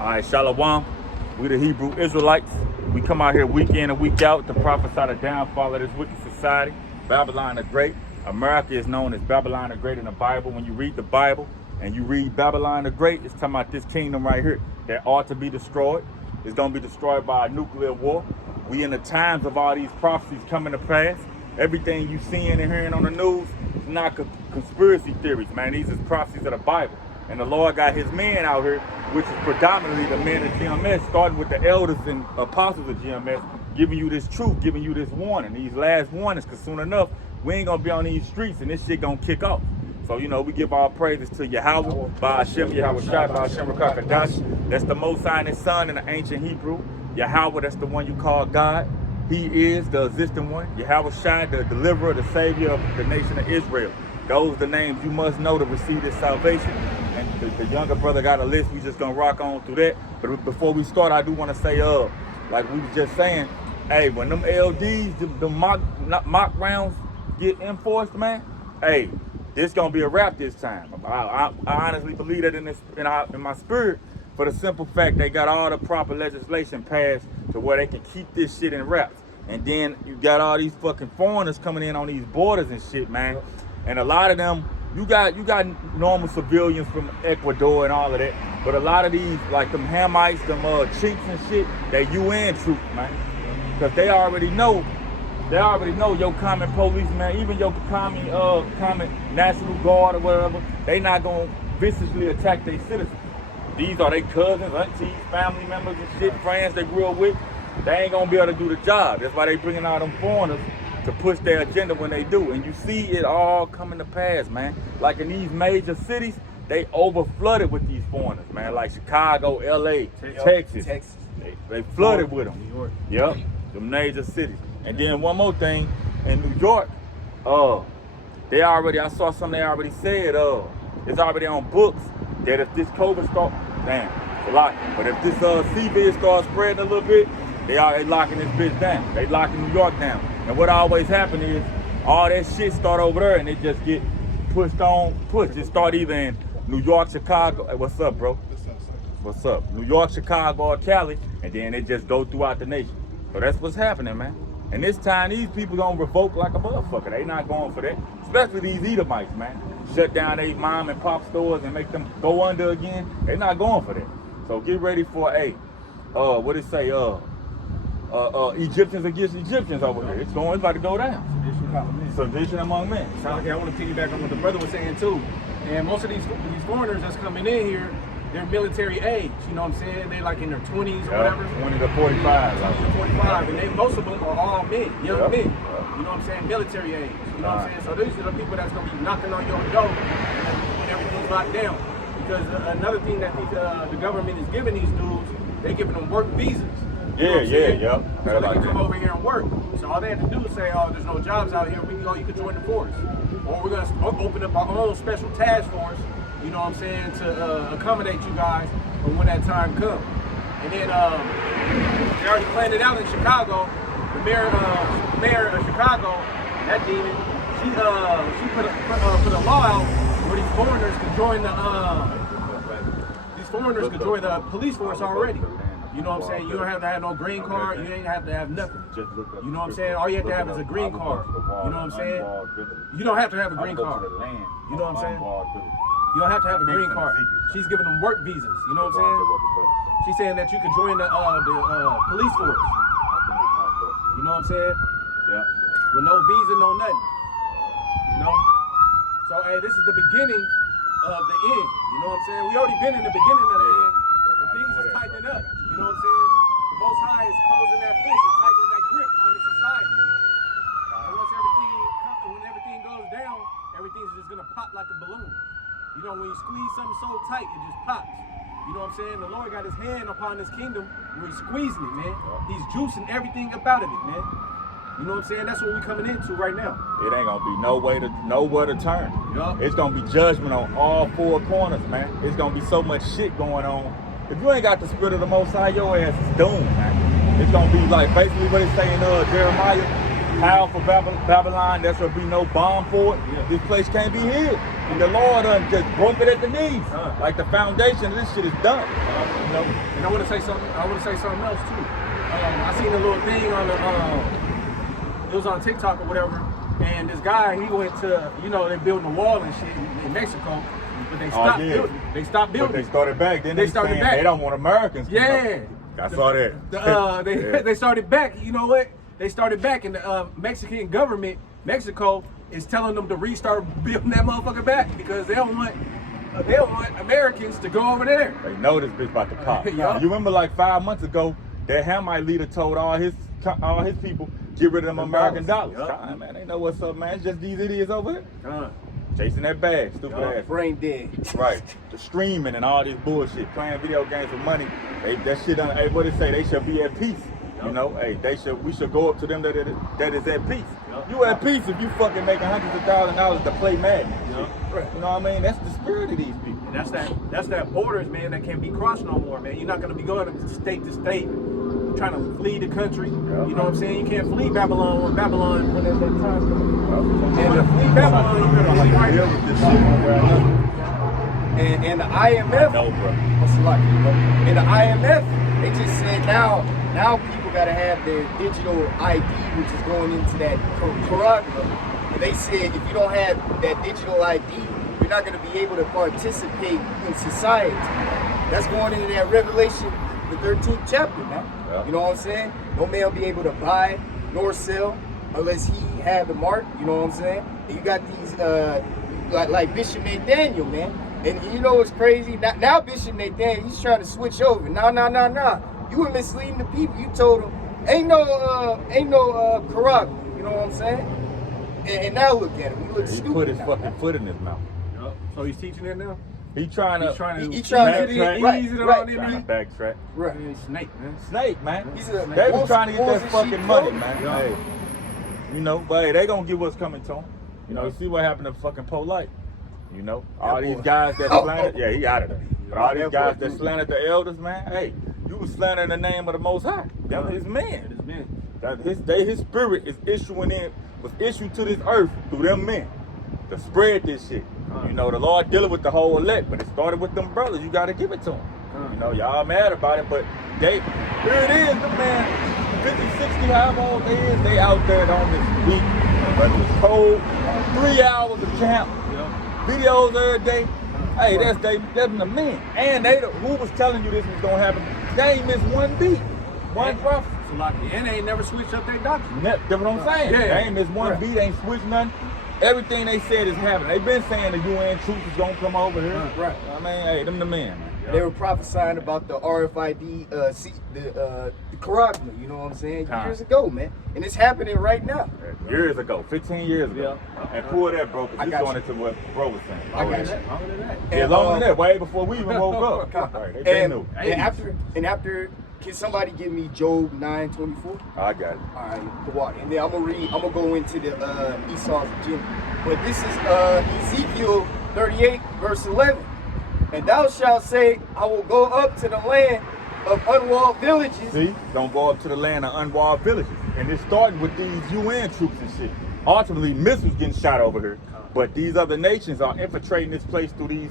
All right, Shalom. We the Hebrew Israelites. We come out here week in and week out to prophesy the downfall of this wicked society. Babylon the Great. America is known as Babylon the Great in the Bible. When you read the Bible and you read Babylon the Great, it's talking about this kingdom right here that ought to be destroyed. It's going to be destroyed by a nuclear war. We in the times of all these prophecies coming to pass. Everything you seeing and hearing on the news is not conspiracy theories, man. These is prophecies of the Bible. And the Lord got his men out here, which is predominantly the men of GMS, starting with the elders and apostles of GMS, giving you this truth, giving you this warning, these last warnings, because soon enough, we ain't gonna be on these streets and this shit gonna kick off. So, you know, we give our praises to Yahweh, by Hashem, Yahweh Shai, by Hashem Rakakadash. That's the Most High and his son in the ancient Hebrew. Yahweh, that's the one you call God. He is the existing one. Yahweh Shai, the deliverer, the savior of the nation of Israel. Those are the names you must know to receive this salvation. And the younger brother got a list. We just gonna rock on through that. But before we start, I do want to say, like we was just saying, hey, when them LDs, the mock rounds get enforced, man, hey, this gonna be a wrap this time. I honestly believe that in my spirit, for the simple fact they got all the proper legislation passed to where they can keep this shit in wraps. And then you got all these fucking foreigners coming in on these borders and shit, man. And a lot of them, you got normal civilians from Ecuador and all of that, but a lot of these, like them Hamites, them Chinks and shit, they UN troops, man. Because they already know your common policeman, even your common National Guard or whatever, they not gonna viciously attack their citizens. These are their cousins, aunties, family members and shit, friends they grew up with. They ain't gonna be able to do the job. That's why they bringing out them foreigners to push their agenda when they do. And you see it all coming to pass, man. Like in these major cities, they over flooded with these foreigners, man. Like Chicago, LA, Texas. They flooded with them. New York. Yep, the major cities. And then one more thing, in New York, I saw something they already said, it's already on books that if this COVID start, damn, it's a lot. But if this CVID starts spreading a little bit, they locking this bitch down. They locking New York down. And what always happen is all that shit start over there and it just get pushed. It start either in New York, Chicago. Hey, what's up, bro? What's up? New York, Chicago, or Cali, and then it just go throughout the nation. So that's what's happening, man. And this time, these people gonna revoke like a motherfucker. They not going for that. Especially these Edomites, man. Shut down their mom and pop stores and make them go under again. They not going for that. So get ready for what it say? Egyptians against Egyptians over here. It's about to go down. Sedition among men. Okay, I want to piggyback on what the brother was saying too. And most of these foreigners that's coming in here, they're military age. You know what I'm saying? They like in their 20s or whatever. 20 to 45. 20 to 45, and most of them are all men, young men. You know what I'm saying? Military age. You know what I'm saying? So these are the people that's gonna be knocking on your door when everything's locked down. Because another thing that the government is giving these dudes, they giving them work visas. So they can come over here and work. So all they have to do is say, oh, there's no jobs out here, you can join the force. Or we're gonna open up our own special task force, you know what I'm saying, to accommodate you guys for when that time comes. And then they already planned it out in Chicago. The mayor of Chicago, that demon, she put a law out where these foreigners can join the police force already. You know what I'm saying? You don't have to have no green card. You ain't have to have nothing. You know what I'm saying? All you have to have is a green card. You know what I'm saying? You don't have to have a green card. You know what I'm saying? You don't have to have a green card. She's giving them work visas. You know what I'm saying? She's saying that you can join the police force. You know what I'm saying? Yeah. With no visa, no nothing. You know? So, hey, this is the beginning of the end. You know what I'm saying? We already been in the beginning of the end. But things is tightening up. You know what I'm saying? The Most High is closing that fist and tightening that grip on the society. And when everything goes down, everything's just gonna pop like a balloon. You know, when you squeeze something so tight, it just pops. You know what I'm saying? The Lord got his hand upon this kingdom where he's squeezing it, man. He's juicing everything about it, man. You know what I'm saying? That's what we're coming into right now. It ain't gonna be nowhere to turn. Yep. It's gonna be judgment on all four corners, man. It's gonna be so much shit going on. If you ain't got the spirit of the Most High, your ass is doomed, man. It's gonna be like basically what it's saying, Jeremiah, how for Babylon, there shall be no bomb for it. Yeah. This place can't be hid. And the Lord just broke it at the knees. Like the foundation of this shit is done. You know? And I want to say something. Else too. I seen a little thing on it was on TikTok or whatever, and this guy, he went to, they're building a wall and shit in Mexico, but they stopped building. They stopped building. But they started back. Then they started back. They don't want Americans. Yeah. I saw that. They started back. You know what? They started back, and the Mexican government, Mexico, is telling them to restart building that motherfucker back because they don't want Americans to go over there. They know this bitch about to pop. Yeah. You remember like 5 months ago, that Hamite leader told all his people, get rid of them American dollars. Yep. Man, they know what's up, man. It's just these idiots over here. Chasing that bag, stupid ass. Brain dead. Right. The streaming and all this bullshit, playing video games for money. That shit, hey, what it say? They should be at peace. Yep. You know, hey, we should go up to them that is at peace. Yep. You at peace if you fucking making hundreds of $1,000s to play Madden. Yep. You know what I mean? That's the spirit of these people. And that's that borders, man, that can't be crossed no more, man. You're not gonna be going to state, trying to flee the country. Yep. You know what I'm saying? You can't flee Babylon when that time comes. And to flee Babylon, you gotta flee right with this shit. And the IMF, no, bro. And the IMF, they just said now people gotta have their digital ID, which is going into that curriculum. And they said if you don't have that digital ID, you're not gonna be able to participate in society. That's going into that Revelation, the 13th chapter, man. Yeah. You know what I'm saying? No man will be able to buy nor sell unless he have the mark. You know what I'm saying? And you got these like Bishop Nathaniel, man. And you know what's crazy? Now Bishop Nathaniel, he's trying to switch over. Nah. You were misleading the people. You told them ain't no corrupt. You know what I'm saying? And now look at him. He looks stupid. He put his now, fucking man. foot in his mouth. Yep. So he's teaching it now. He's trying to backtrack. Ease it on in. Backtrack. Right. Snake, man. They was trying to get that fucking money, man. Yeah. Hey, you know, but hey, they gonna get what's coming to them. You know, you see what happened to fucking Polite. You know, all these guys that slandered, yeah, he out of there. But all these guys that slandered the elders, man, hey, you was slandering the name of the Most High. That was his man. His spirit was issued to this earth through them men to spread this shit. You know, the Lord dealing with the whole elect, but it started with them brothers. You got to give it to them. You know, y'all mad about it, but here it is, the man, 50, 60, however old they is, they out there on this week. But it's cold, 3 hours of camp, videos every day. Hey, that's the men. And who was telling you this was going to happen? They ain't missed one beat, one prophet. And they ain't never switched up their doctrine. That's what I'm saying. They ain't missed one beat, ain't switched nothing. Everything they said is happening. They've been saying the UN troops is gonna come over here. Right. I mean, hey, them the men. They were prophesying about the RFID, the Karagma, you know what I'm saying? Years ago, man. And it's happening right now. Years ago, 15 years ago. And pull that, bro, because he's going into what bro was saying. I got you. Longer than that. Yeah, longer than that, way before we even woke up. Right, they been new. And after, can somebody give me Job 9:24? I got it. All right, the water. And then I'm gonna go into the Esau's agenda. But this is Ezekiel 38, verse 11. And thou shalt say, I will go up to the land of unwalled villages. See, don't go up to the land of unwalled villages. And it started with these UN troops and shit. Ultimately, missiles getting shot over here. But these other nations are infiltrating this place through these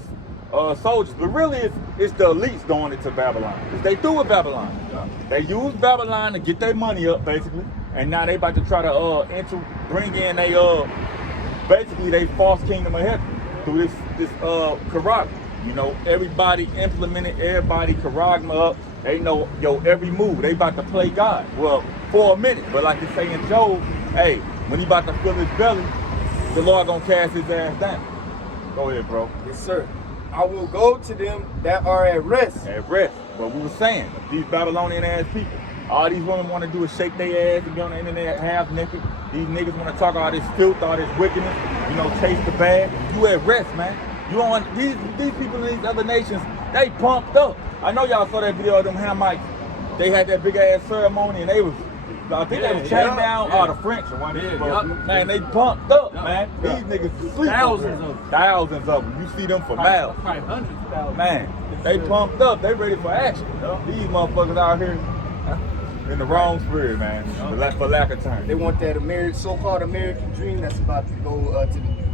soldiers. But really, it's the elites going into Babylon. Because they do with Babylon. They use Babylon to get their money up, basically. And now they about to try to bring in basically they false kingdom of heaven through this Karagma. You know, everybody implemented, everybody Karagma up. They know, every move. They about to play God. Well, for a minute. But like they say in Job, hey, when he about to fill his belly, the Lord gonna cast his ass down. Go ahead, bro. Yes, sir. I will go to them that are at rest. At rest. What we were saying, these Babylonian ass people. All these women want to do is shake their ass and get on the internet half naked. These niggas want to talk all this filth, all this wickedness, chase the bag. You at rest, man. You don't want these people in these other nations, they pumped up. I know y'all saw that video of them Hamites. They had that big ass ceremony and they was, I think they was chatting down the French or one of these. Man, they pumped up, man. These niggas sleep. Thousands of them. You see them for miles. Probably hundreds of thousands. Man, they pumped up. They ready for action. These motherfuckers out here in the wrong spirit, man. For lack of terms. They want that so-called American dream that's about to go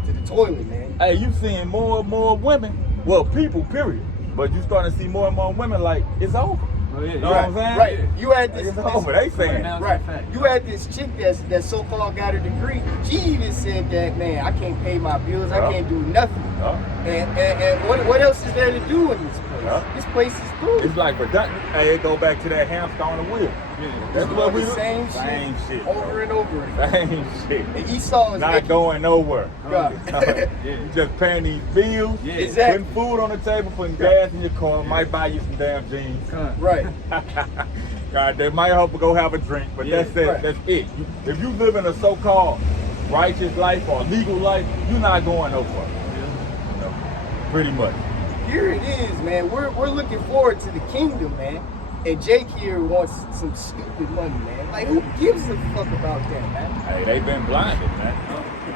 to the toilet, man. Hey, you seeing more and more women, well, people, period. But you starting to see more and more women like, it's over. Oh, yeah, You know what I'm saying? Right. You had this. It's over. They saying. Right. You had this chick that so-called got a degree. She even said that, man, I can't pay my bills. I can't do nothing. And what else is there to do in this place? This place is cool. It's like redundant. Hey, it go back to that hamster on the wheel. Yeah. That's what we same shit over and over again. Same shit. And Esau is not going nowhere. Yeah. You just paying these bills, exactly. putting food on the table, putting gas in your car, might buy you some damn jeans. Right. God, they might help go have a drink, but that's it. Right. That's it. If you live in a so-called righteous life or legal life, you're not going nowhere. You know, pretty much. Here it is, man. We're looking forward to the kingdom, man. And Jake here wants some stupid money, man. Like, who gives a fuck about that, man? Hey, they've been blinded, man.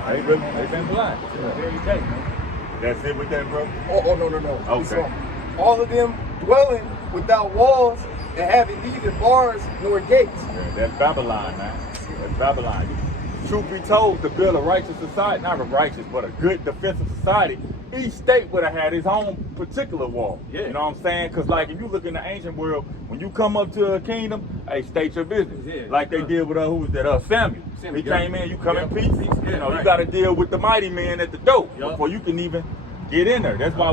They've been blinded. Every day, man. That's it with that, bro? Oh, no. Okay. All of them dwelling without walls and having neither bars nor gates. Yeah, that's Babylon, man. That's Babylon. Truth be told, to build a righteous society, not a righteous, but a good defensive society, each state would have had its own particular wall. Yeah. You know what I'm saying? Because like if you look in the ancient world, when you come up to a kingdom, hey, state your business. Yeah. Like they did with who was that? Samuel. He came in, you come in peace. Yeah, you know, you got to deal with the mighty man at the door before you can even get in there. That's why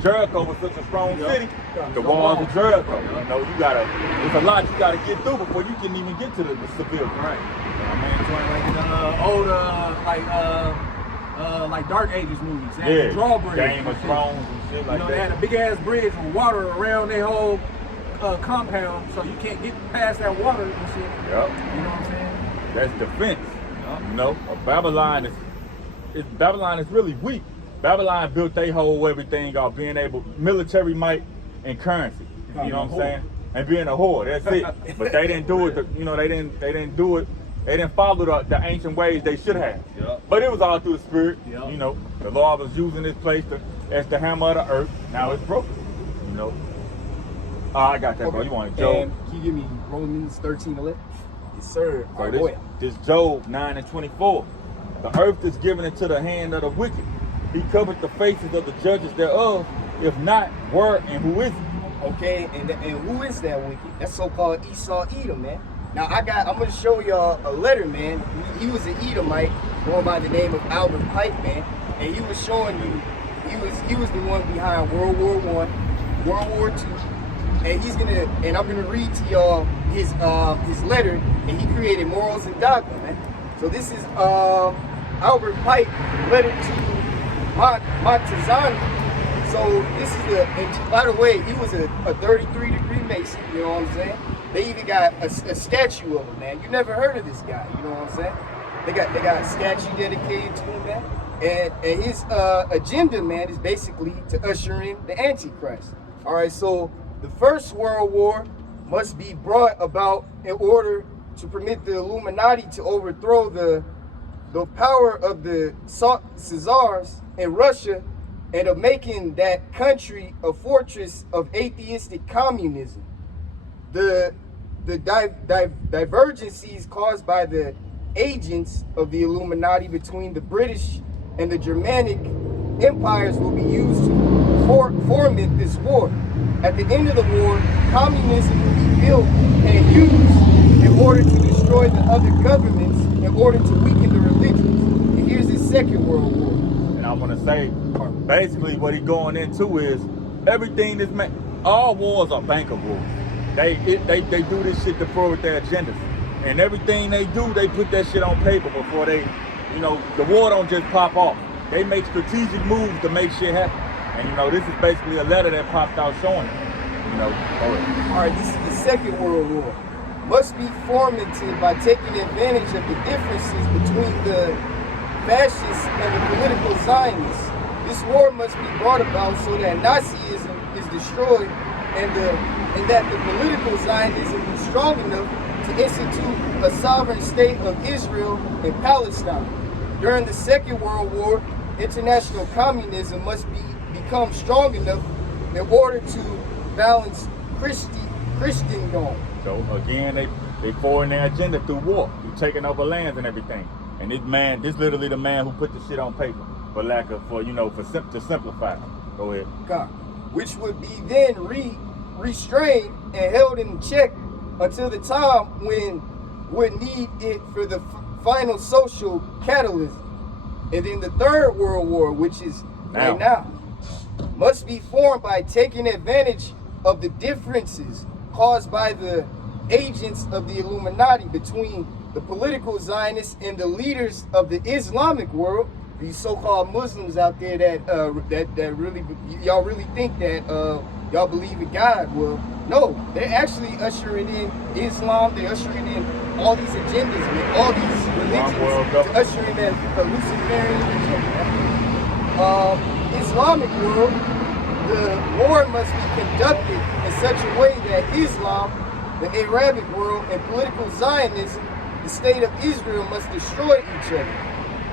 Jericho was such a strong city. The walls of Jericho. You know, there's a lot you got to get through before you can even get to the civilian. Right. Like Dark Ages movies. They had the drawbridge. Game of Thrones and shit like that. They had a big ass bridge with water around their whole compound, so you can't get past that water and shit. Yep. You know what I'm saying? That's defense. You know, Babylon is really weak. Babylon built their whole everything off being able military might and currency. You know what I'm saying? And being a whore. That's it. But they didn't do it. They didn't do it. They didn't follow the ancient ways they should have. But it was all through the spirit. You know, the Lord was using this place as the hammer of the earth. Now it's broken. You know. I got that, bro. You want Job? And can you give me Romans 13:11? Yes, sir. So this Job 9:24. The earth is given into the hand of the wicked. He covered the faces of the judges thereof. If not, where and who is it? Okay, and who is that wicked? That's so-called Esau Edom, man. Now I'm gonna show y'all a letter, man. He was an Edomite going by the name of Albert Pike, man, and he was showing you he was the one behind World War I, World War II, and I'm gonna read to y'all his letter, and he created morals and dogma, man. So this is Albert Pike letter to Montezano. So this is and by the way, he was a 33-degree Mason, you know what I'm saying? They even got a statue of him, man. You never heard of this guy, you know what I'm saying? They got a statue dedicated to him, man. And his agenda, man, is basically to usher in the Antichrist. All right, so the First World War must be brought about in order to permit the Illuminati to overthrow the power of the Caesars in Russia and of making that country a fortress of atheistic communism. The divergencies caused by the agents of the Illuminati between the British and the Germanic empires will be used to foment this war. At the end of the war, communism will be built and used in order to destroy the other governments in order to weaken the religions. And here's his Second World War. And I want to say, basically what he's going into is everything is all wars are banker wars. They do this shit to forward their agendas. And everything they do, they put that shit on paper before they, the war don't just pop off. They make strategic moves to make shit happen. And this is basically a letter that popped out showing it. All right, this is the Second World War. Must be fomented by taking advantage of the differences between the fascists and the political Zionists. This war must be brought about so that Nazism is destroyed and that the political Zionism is strong enough to institute a sovereign state of Israel and Palestine. During the Second World War, international communism must become strong enough in order to balance Christendom. So again, they forward their agenda through war. You taking over lands and everything. And this literally the man who put the shit on paper. for lack of, to simplify. Go ahead. God, which would be then restrained and held in check until the time when would need it for the final social catalyst. And then the Third World War, which is right now, must be formed by taking advantage of the differences caused by the agents of the Illuminati between the political Zionists and the leaders of the Islamic world. These so-called Muslims out there that really, y'all really think that y'all believe in God. Well, no, they're actually ushering in Islam. They're ushering in all these agendas, man, all these religions, to usher in that Luciferian agenda. Islamic world, the war must be conducted in such a way that Islam, the Arabic world, and political Zionism, the state of Israel, must destroy each other.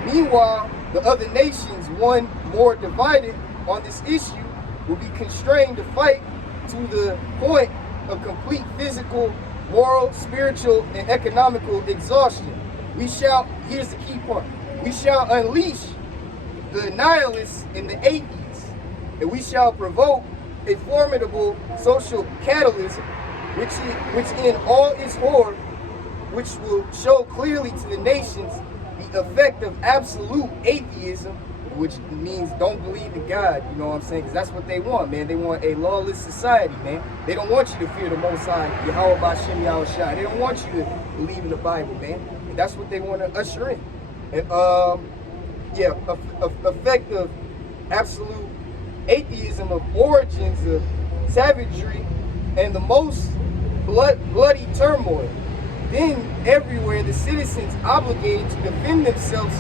Meanwhile, the other nations, one more divided on this issue, will be constrained to fight to the point of complete physical, moral, spiritual, and economical exhaustion. Here's the key part, we shall unleash the nihilists and the atheists, and we shall provoke a formidable social catalyst, which in all its horror, which will show clearly to the nations the effect of absolute atheism, which means don't believe in God, you know what I'm saying? Because that's what they want, man. They want a lawless society, man. They don't want you to fear the Most High, Yahweh B'Shem Yahushua. They don't want you to believe in the Bible, man. And that's what they want to usher in. And effect of absolute atheism, of origins of savagery, and the most bloody turmoil. Then everywhere the citizens obligated to defend themselves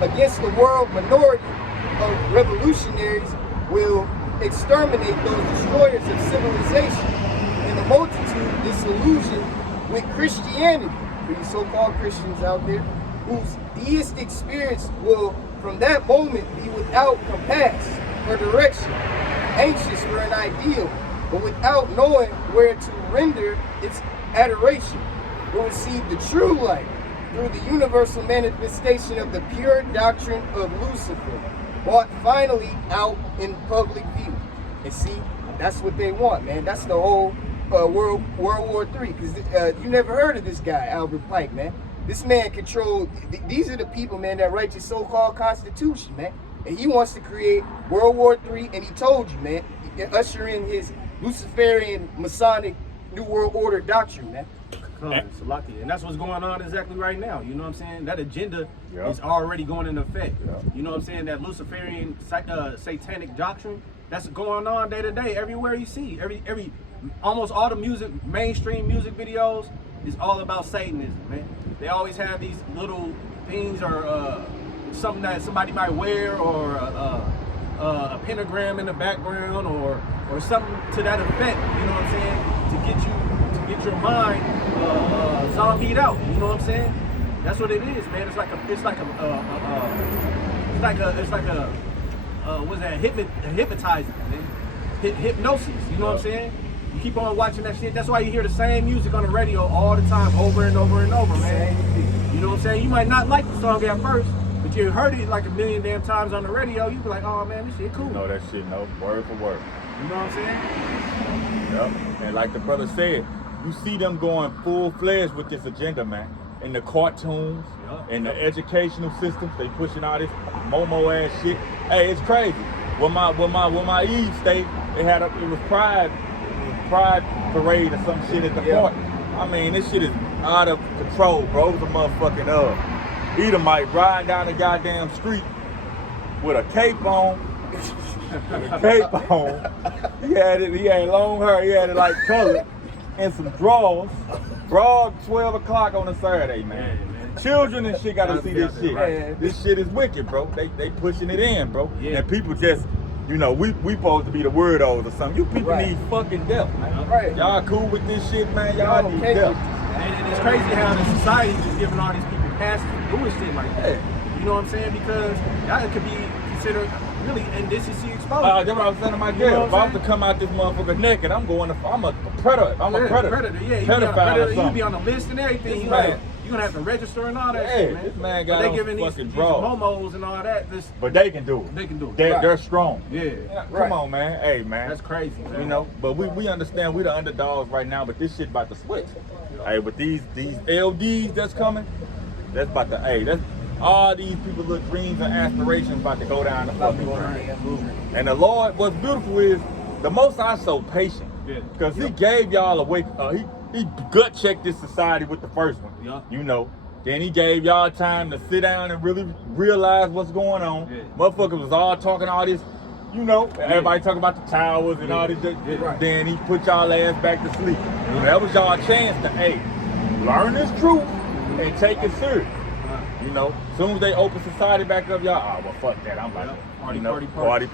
against the world minority of revolutionaries will exterminate those destroyers of civilization, and the multitude disillusioned with Christianity, for you so-called Christians out there, whose deistic spirits will from that moment be without compass or direction, anxious for an ideal, but without knowing where to render its adoration, will receive the true light through the universal manifestation of the pure doctrine of Lucifer, brought finally out in public view. And see, that's what they want, man. That's the whole World War III. Because you never heard of this guy, Albert Pike, man. This man controlled, these are the people, man, that write your so-called Constitution, man. And he wants to create World War III, and he told you, man, usher in his Luciferian, Masonic, New World Order doctrine, man. And that's what's going on exactly right now. You know what I'm saying? That agenda is already going into effect. You know what I'm saying? That Luciferian satanic doctrine, that's going on day to day everywhere you see. Almost all the mainstream music videos is all about Satanism, man. They always have these little things or something that somebody might wear, or a pentagram in the background, or something to that effect. You know what I'm saying? To get your mind zombied out. You know what I'm saying? That's what it is, man. It's like a what's that? Hypnotizing, man. Hypnosis. You know what I'm saying? You keep on watching that shit. That's why you hear the same music on the radio all the time, over and over and over, man. You know what I'm saying? You might not like the song at first, but you heard it like a million damn times on the radio. You be like, oh man, this shit cool. You know that shit, no, word for word. You know what I'm saying? Yep. And like the brother said, you see them going full-fledged with this agenda, man. In the cartoons, in the educational systems, they pushing all this Momo ass shit. Hey, it's crazy. When my Eve stayed, it was Pride parade or some shit at the park. I mean, this shit is out of control, bro. It was a motherfucking Edomite riding down the goddamn street with a cape on. He had long hair, he had it like colored, and some drawers. Broad 12 o'clock on a Saturday, man. Children and shit gotta see this shit. Right. This shit is wicked, bro. They pushing it in, bro. Yeah. And people just, you know, we supposed to be the weirdos or something. You people need fucking death, man. Right. Y'all cool with this shit, man? Y'all need death. And it's crazy how the society is giving all these people passes for doing shit like that. You know what I'm saying? Because y'all could be considered really indecency exposure. That's what I was saying to my girl. If I was to come out this motherfucker naked, I'm a predator. I'm a predator. Yeah. You be on the list and everything. You gonna have to register and all that Yeah, shit, man. this man But got they on giving these fucking draws. momos and all that. But they can do it. They can do it. They're strong. Yeah. Come on, man. Hey, man. That's crazy, man. You know, but we understand we the underdogs right now, but this shit about to switch. Hey, with these LDs that's coming, that's about to, that's all these people with dreams and aspirations about to go down the fucking drain. And the Lord, what's beautiful is the Most High so patient. Yeah. Because he gave y'all a wake, he gut checked this society with the first one. Yeah. You know. Then he gave y'all time to sit down and really realize what's going on. Yeah. Motherfuckers was all talking all this, you know, everybody talking about the towers and all this. Right. Then he put y'all ass back to sleep. You know, that was y'all chance to, learn this truth and take it serious. You know, as soon as they open society back up, y'all, well, fuck that. I'm like, party.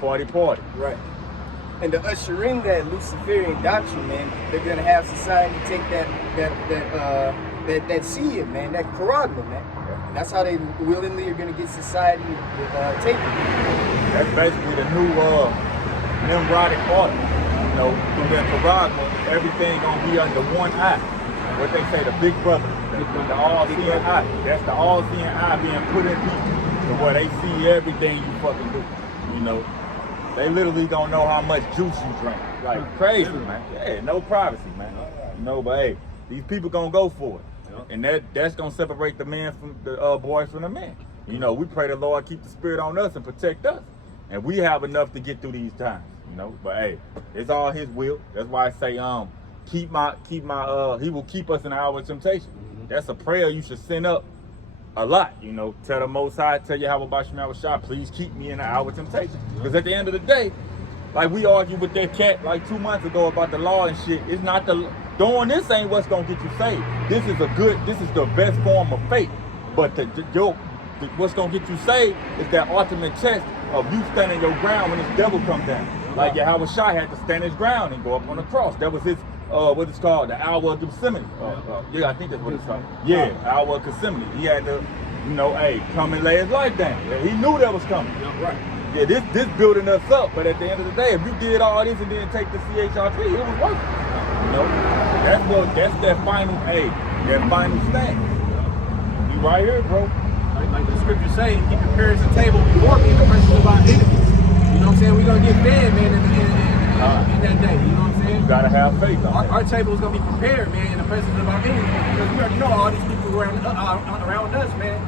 Right. And to usher in that Luciferian doctrine, man, they're gonna have society take that seed, man, that charagma, man. And that's how they willingly are gonna get society taken. That's basically the new Nimrodic order. You know, through their charagma, everything gonna be under one eye. What they say, the big brother, the all-seeing eye. That's the all-seeing eye being put in people to where they see everything you fucking do. You know, they literally don't know how much juice you drink. Like crazy, man. Yeah, no privacy, man. You know, but hey, these people gonna go for it, and that's gonna separate the man from the boys from the man. You know, we pray the Lord keep the spirit on us and protect us, and we have enough to get through these times. You know, but hey, it's all His will. That's why I say keep my He will keep us in the hour of temptation. That's a prayer you should send up a lot. You know, tell the Most High, tell you how about Shah, please keep me in the hour of temptation. Because at the end of the day, like we argued with that cat like 2 months ago about the law and shit. It's not doing this ain't what's gonna get you saved. This is the best form of faith. But what's gonna get you saved is that ultimate test of you standing your ground when this devil comes down. Like Yahweh Shah had to stand his ground and go up on the cross. That was his what it's called, the hour of Gethsemane. I think that's what it's called. Yeah, hour of Gethsemane. He had to, come and lay his life down. Yeah, he knew that was coming. Right. Yeah, this building us up, but at the end of the day, if you did all this and didn't take the CHRP, it was worth it. You know, that's that final stand. You right here, bro. Like the scripture say, He prepares a table before me in the presence of our enemies. You know what I'm saying? We're gonna get fed, man, in that day. You know what I'm saying? You gotta have faith. Our table is gonna be prepared, man, in the presence of our enemies, because we already know all these people around us, man,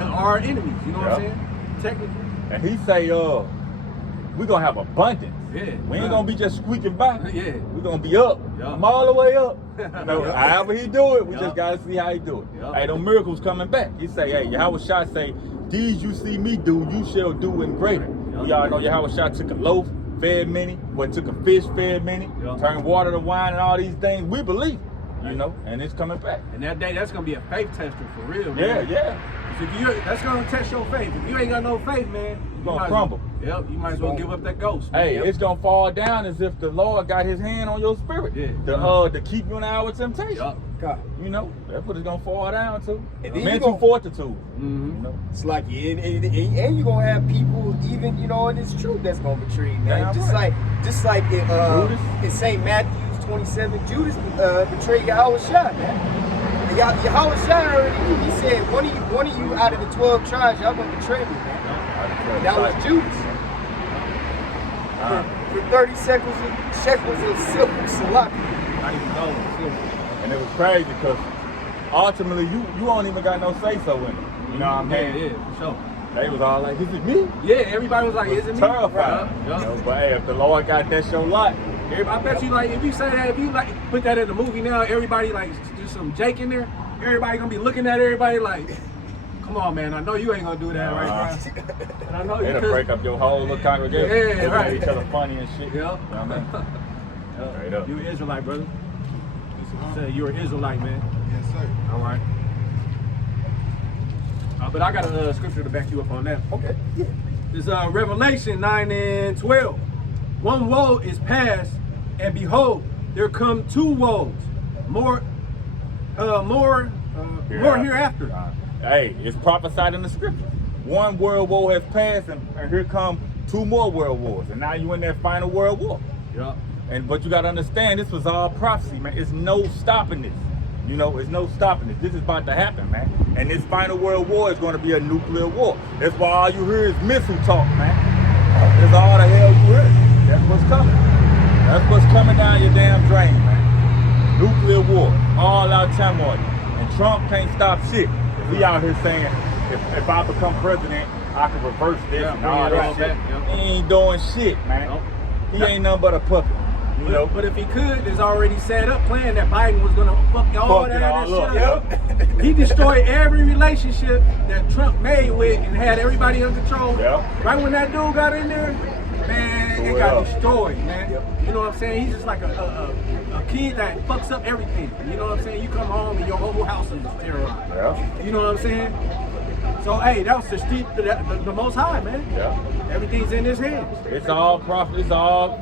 are our enemies. You know what I'm saying? Technically. And he say, we're gonna have abundance. Yeah. We ain't gonna be just squeaking by. Yeah. We're gonna be up. Yeah. I'm all the way up. You know, Yeah. however he do it, we Yeah. just gotta see how he do it. Yeah. Hey, them miracles coming back. He say, hey, Yahweh Shah say, these you see me do, you shall do in greater. Yeah. We all know Yahweh Shah took a loaf, fed many, took a fish, fed many, Yeah. turned water to wine and all these things. We believe, you know, and it's coming back. And that day, that's gonna be a faith tester for real, man. Yeah. That's gonna test your faith. If you ain't got no faith, man, you gonna might crumble. Yep, you might as well give up that ghost. Man. Hey, it's gonna fall down as if the Lord got His hand on your spirit. Yeah. To keep you in the hour of temptation. Yup. God. You know, that's what it's gonna fall down to. And then Mental fortitude. Mm-hmm. You know? It's like, and you're gonna have people, even, and it's true, that's gonna betray you, man. Damn Just like in St. Matthew's 27, Judas betrayed Yahweh Shah, man. And Yahweh Shah already, he said, one of you out of the 12 tribes, y'all gonna betray me, man. That was Judas. For 30 shekels of silver, salaki. And it was crazy because ultimately you don't even got no say so in it. You know what I'm saying? Yeah, for sure. They was all like, is it me? Yeah, everybody was like, is it me? Terrified. Right. You know, but hey, if the Lord got that show lot, I bet you, like, if you say that, if you like put that in the movie now, everybody like do some Jake in there. Everybody gonna be looking at everybody like, come on, man. I know you ain't gonna do that right now. And I know you. it'll break up your whole little congregation. Yeah, Looking right. at each other funny and shit. Yeah. You know what I mean? Straight up. You an Israelite, brother. Say you're an Israelite, man. Yes, sir. All right. But I got a scripture to back you up on that. Okay. Yeah. This Revelation 9:12. One woe is past, and behold, there come two woes. More hereafter. Hey, it's prophesied in the scripture. One world war has passed, and here come two more world wars, and now you in that final world war. Yeah. But you gotta understand, this was all prophecy, man. It's no stopping this. You know, there's no stopping it. This is about to happen, man. And this final world war is going to be a nuclear war. That's why all you hear is missile talk, man. That's all the hell you hear. That's what's coming. That's what's coming down your damn drain, man. Nuclear war, all out turmoil. And Trump can't stop shit. If we out here saying, if I become president, I can reverse this and all that shit. He ain't doing shit, man. Nope. He ain't nothing but a puppet. You know? But if he could, there's already set up plan that Biden was gonna fuck all that shit up. He destroyed every relationship that Trump made with and had everybody under control. Yep. Right when that dude got in there, man, it got destroyed, man. You know what I'm saying? He's just like a kid that fucks up everything. You know what I'm saying? You come home and your whole house is terrorized. You know what I'm saying? So hey, that was the Most High, man. Everything's in his hands. It's all profit. It's all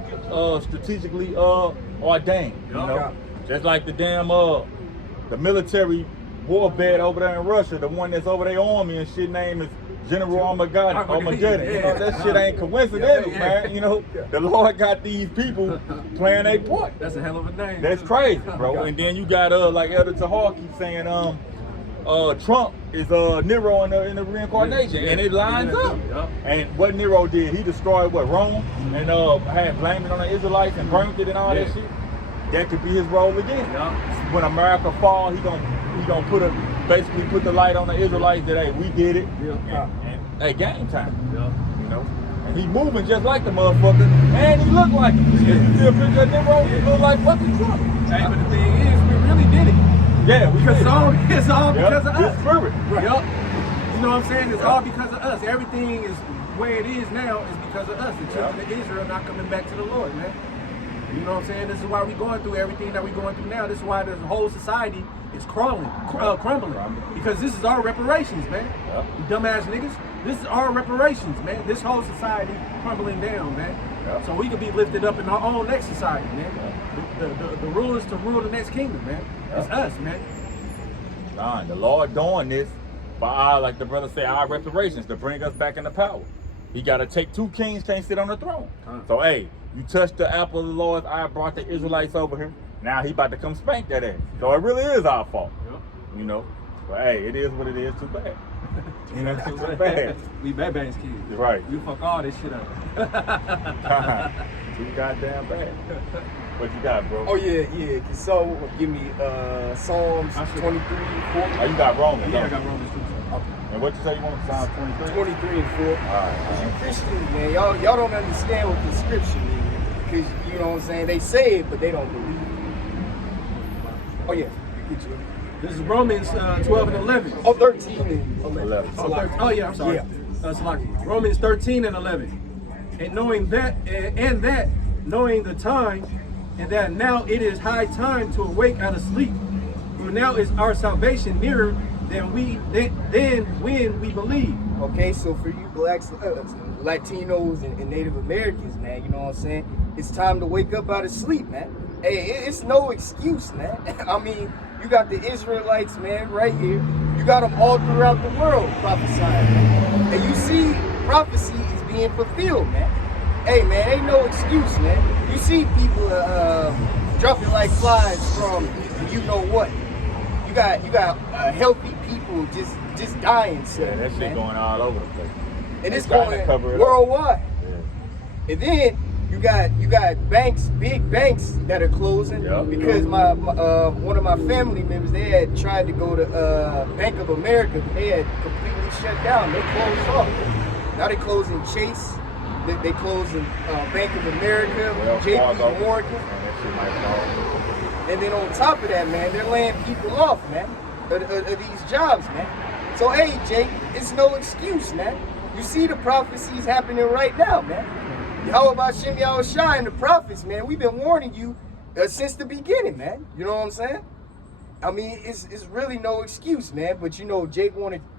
strategically ordained. You know, just like the damn the military war bed over there in Russia, the one that's over their army and shit name is General Armageddon. You know, that shit ain't coincidental, man. You know, the Lord got these people playing a part. That's a hell of a name. That's crazy, bro. And then you got like Elder Tahar keeps saying Trump is Nero in the reincarnation, and it lines up. And what Nero did, he destroyed Rome, and had blamed it on the Israelites and burned it and all that shit. That could be his role again. When America fall, he gonna basically put the light on the Israelites that hey, we did it, and hey, game time. You know, and he moving just like the motherfucker, and he look like him. You see a picture of Nero, he look like fucking Trump. Hey, but the thing is, we really did it. Yeah, because it's all because of us. Spirit. Right. You know what I'm saying? It's all because of us. Everything is where it is now is because of us. The children of Israel not coming back to the Lord, man. You know what I'm saying? This is why we're going through everything that we're going through now. This is why the whole society is crumbling. Because this is our reparations, man. You dumbass niggas. This is our reparations, man. This whole society crumbling down, man. So we can be lifted up in our own next society, man. The rulers to rule the next kingdom, man. It's us, man. The Lord doing this for our, like the brother said, our reparations to bring us back into power. He got to take two kings, can't sit on the throne. So, hey, you touched the apple of the Lord's eye, brought the Israelites over here. Now he about to come spank that ass. So it really is our fault. You know, but hey, it is what it is. Too bad. You know, too bad. We bad kids. Right. We fuck all this shit up. Too goddamn bad. What you got, bro? Oh yeah. So give me Psalms 23 and 4. Oh, you got Romans. Yeah, I got Romans too. And what you say you want? Psalms 23? 23 and 4. All right. Cause you Christians, man, y'all don't understand what the scripture means. Because you know what I'm saying? They say it, but they don't believe it. Oh yeah. This is Romans 12 and 11. Oh, 13 and 11. Oh yeah, I'm sorry. Romans 13 and 11. And knowing that, knowing the time, and that now it is high time to awake out of sleep. For now is our salvation nearer than when we believe. Okay, so for you blacks, Latinos, and Native Americans, man, you know what I'm saying? It's time to wake up out of sleep, man. Hey, it's no excuse, man. I mean, you got the Israelites, man, right here. You got them all throughout the world prophesying, man. And you see prophecy is being fulfilled, man. Hey, man, ain't no excuse, man. You see people dropping like flies from you know what. You got healthy people just dying, so that shit man. going all over the place. And it's going worldwide. And then you got banks, big banks that are closing because my one of my family members, they had tried to go to Bank of America, but they had completely shut down. They closed off. Now they closing Chase. They closing Bank of America, JP Morgan. And then on top of that, man, they're laying people off, man, of these jobs, man. So, hey, Jake, it's no excuse, man. You see the prophecies happening right now, man. How about Shem Yahushua and the prophets, man? We've been warning you since the beginning, man. You know what I'm saying? I mean, it's really no excuse, man. But you know, Jake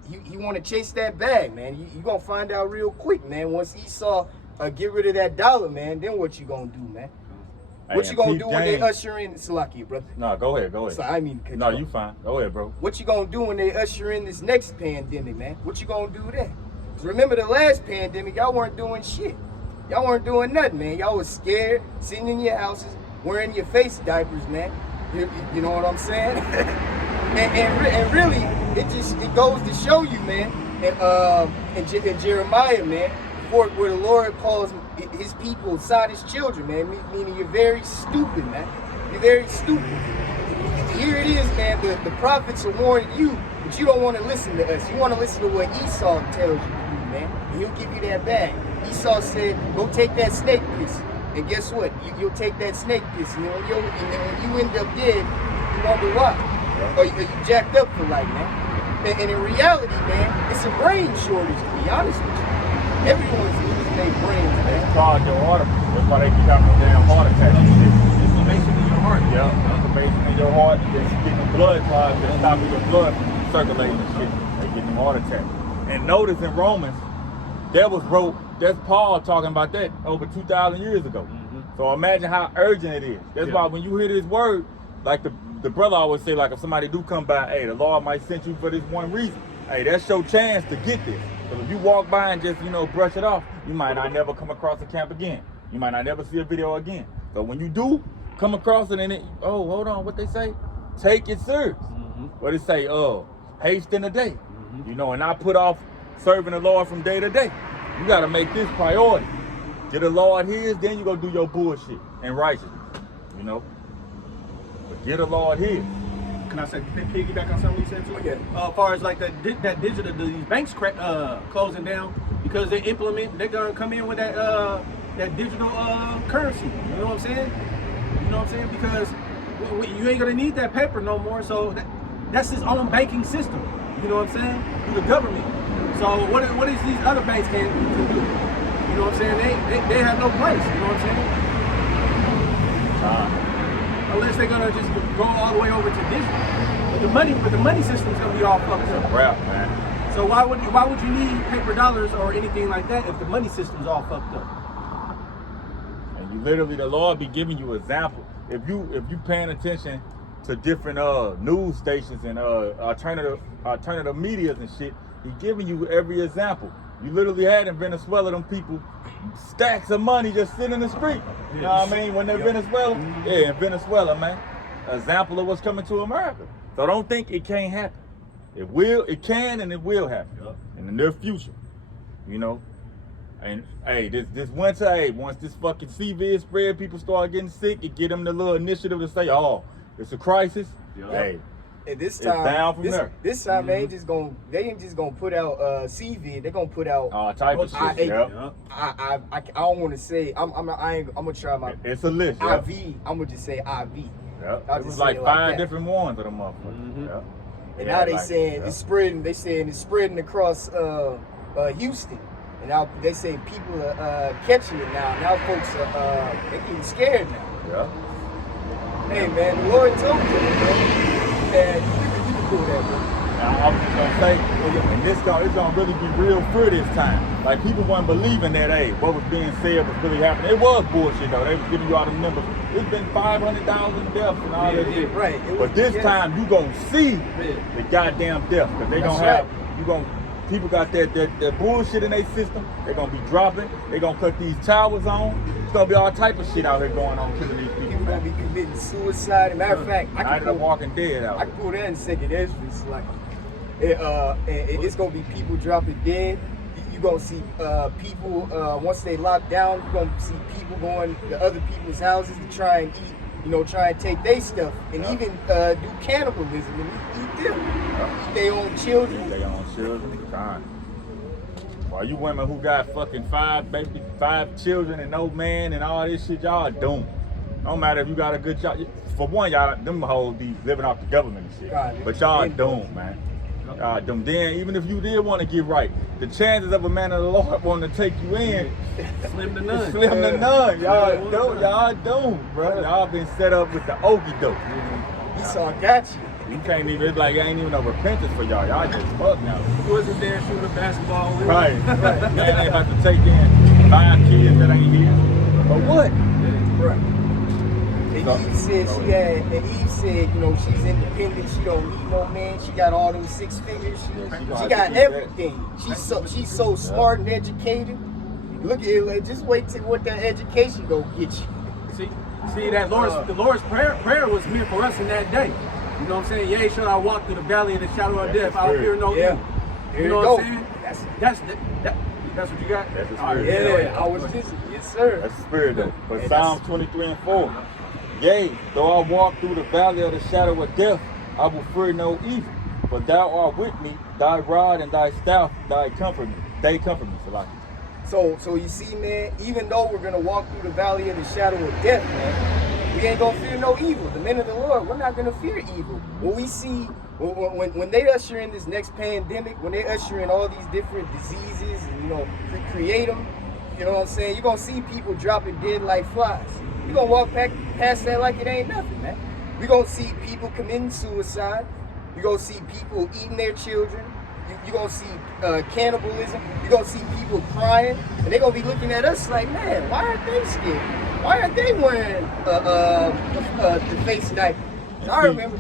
he want to chase that bag, man. You gonna find out real quick, man. Once Esau get rid of that dollar, man, then what you gonna do, man? What you gonna do when they usher in Salaki, brother? No, go ahead. So I mean, no, you fine. Go ahead, bro. What you gonna do when they usher in this next pandemic, man? What you gonna do then? 'Cause remember the last pandemic, y'all weren't doing shit. Y'all weren't doing nothing, man. Y'all was scared, sitting in your houses, wearing your face diapers, man. You know what I'm saying? And really, it goes to show you, man. In Jeremiah, man, where the Lord calls his people Sodom's children, man, meaning you're very stupid, man. You're very stupid. Here it is, man. The prophets are warning you, but you don't want to listen to us. You want to listen to what Esau tells you to do, man. And he'll give you that bag. Esau said, go take that snake piece. And guess what? You'll take that snake piece. And then when you end up dead, you wonder why. Or you jacked up for life, man. And in reality, man, it's a brain shortage, to be honest with you. Everyone's losing their brains, man. It's called your heart. That's why they keep having a damn heart attack. Inflammation in your heart. Yeah, inflammation in your heart. They're getting blood clots. They're stopping your blood from circulating and shit. They're getting heart attacks. And notice in Romans, that's Paul talking about that over 2,000 years ago. So imagine how urgent it is. That's why when you hear this word, like the brother always say, like if somebody do come by, hey, the Lord might send you for this one reason. Hey, that's your chance to get this. Because if you walk by and just, brush it off, you might not never come across a camp again. You might not never see a video again. So when you do come across it and hold on, what they say? Take it serious. What it say? Haste in the day. And not put off serving the Lord from day to day. You got to make this priority. Get the Lord his, then you go do your bullshit and righteousness. But get the Lord his. Can I say piggyback on something you said too? Yeah. As far as like that digital, these banks closing down because they're gonna come in with that digital currency. You know what I'm saying? Because you ain't gonna need that paper no more. So that's his own banking system. You know what I'm saying? Through the government. So what is these other banks can do? You know what I'm saying? They have no place. You know what I'm saying? Unless they're gonna just go all the way over to digital. But the money system's gonna be all fucked up. Crap, man. So why would you need paper dollars or anything like that if the money system's all fucked up? And you literally, the Lord be giving you example. If you paying attention to different news stations and alternative medias and shit, He giving you every example. You literally had in Venezuela them people stacks of money just sitting in the street. You know what I mean? When they're Venezuela, yeah, in Venezuela, man. Example of what's coming to America. So don't think it can't happen. It can and it will happen in the near future. And hey, this winter, once this fucking CV spread, people start getting sick, it get them the little initiative to say, oh, it's a crisis. Hey. And this time, down from there. This time they ain't just gonna put out CV. They're gonna put out type of shit. I don't want to say. I'm gonna try my. It's a list. IV. I'm gonna just say IV. It was like 5 different ones of them motherfuckers. And now they saying it's spreading. They saying it's spreading across Houston. And now they say people are catching it now. Now folks are they getting scared now. Hey man, the Lord told you, bro. And you can do that, bro. Now, I was just gonna say, and it's gonna really be real for this time. Like people weren't believing that, what was being said was really happening. It was bullshit though. They was giving you all the numbers. It's been 500,000 deaths and all that shit. Right. But this time you gonna see the goddamn death because they gonna have people got that bullshit in their system. They're gonna be dropping. They're gonna cut these towers on. It's gonna be all type of shit out here going on, killing these people. People gonna be committing suicide. As a matter of fact, I can pull Walking Dead out. I can pull that in second entrance. Like, it's gonna be people dropping dead. You gonna see people once they lock down. You gonna see people going to other people's houses to try and eat. Try and take their stuff and even do cannibalism and eat them. Eat their own children. Their own children. Time. Well, you women who got fucking 5 children and no man and all this shit, y'all doomed. No matter if you got a good job. For one, y'all, them hoes be living off the government and shit. But y'all doomed, man. Y'all doomed. Then, even if you did want to get right, the chances of a man of the Lord wanting to take you in, slim to none. Slim to none. Y'all doomed, bro. Y'all been set up with the okie doke. Esau got you. You can't even, it's like ain't even no repentance for y'all. Y'all just fuck now. You wasn't there shooting a basketball with. Right. Man ain't about to take in 5 kids that ain't here. But what? Right. And Eve said she's independent. She don't need no man. She got all them 6 figures. She got everything. She's so smart and educated. Look at it. Just wait till what that education go get you. See that the Lord's prayer was here for us in that day. You know what I'm saying? Yea, shall I walk through the valley of the shadow of death, I will fear no Yeah. evil. There You know you what go. I'm saying? That's what you got? That's the All right, spirit. Yeah, I was just, yes, sir. That's the spirit though. But And Psalms 23 and 4. Yea, though I walk through the valley of the shadow of death, I will fear no evil. For thou art with me, thy rod and thy staff, they comfort me, Salaki. So you see, man, even though we're gonna walk through the valley of the shadow of death, man, we ain't gonna fear no evil. The men of the Lord, we're not gonna fear evil. When we see, when they usher in this next pandemic, when they usher in all these different diseases and, you know, create them, you know what I'm saying? You're gonna see people dropping dead like flies. You're gonna walk back past that like it ain't nothing, man. We're gonna see people committing suicide. You're gonna see people eating their children. You're gonna see cannibalism. You're gonna see people crying, and they're gonna be looking at us like, man, why aren't they scared? Why aren't they wearing the face diaper? I remember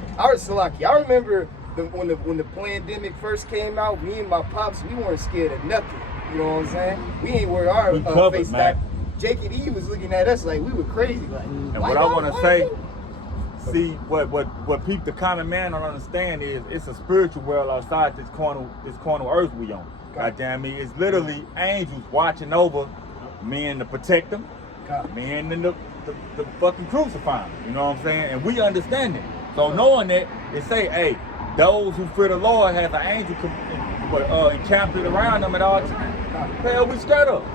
when the pandemic first came out. Me and my pops, we weren't scared of nothing. You know what I'm saying? We ain't wear our face diaper. Jake and E was looking at us like we were crazy. Like, and what I want to say. See, what people, the common man don't understand is it's a spiritual world outside this corner earth we on. Goddamn me, it's literally angels watching over men to protect them, men and the fucking crucifying. You know what I'm saying? And we understand it. So knowing that, they say, hey, those who fear the Lord has an angel encamped around them at all times. Hell, we scared of.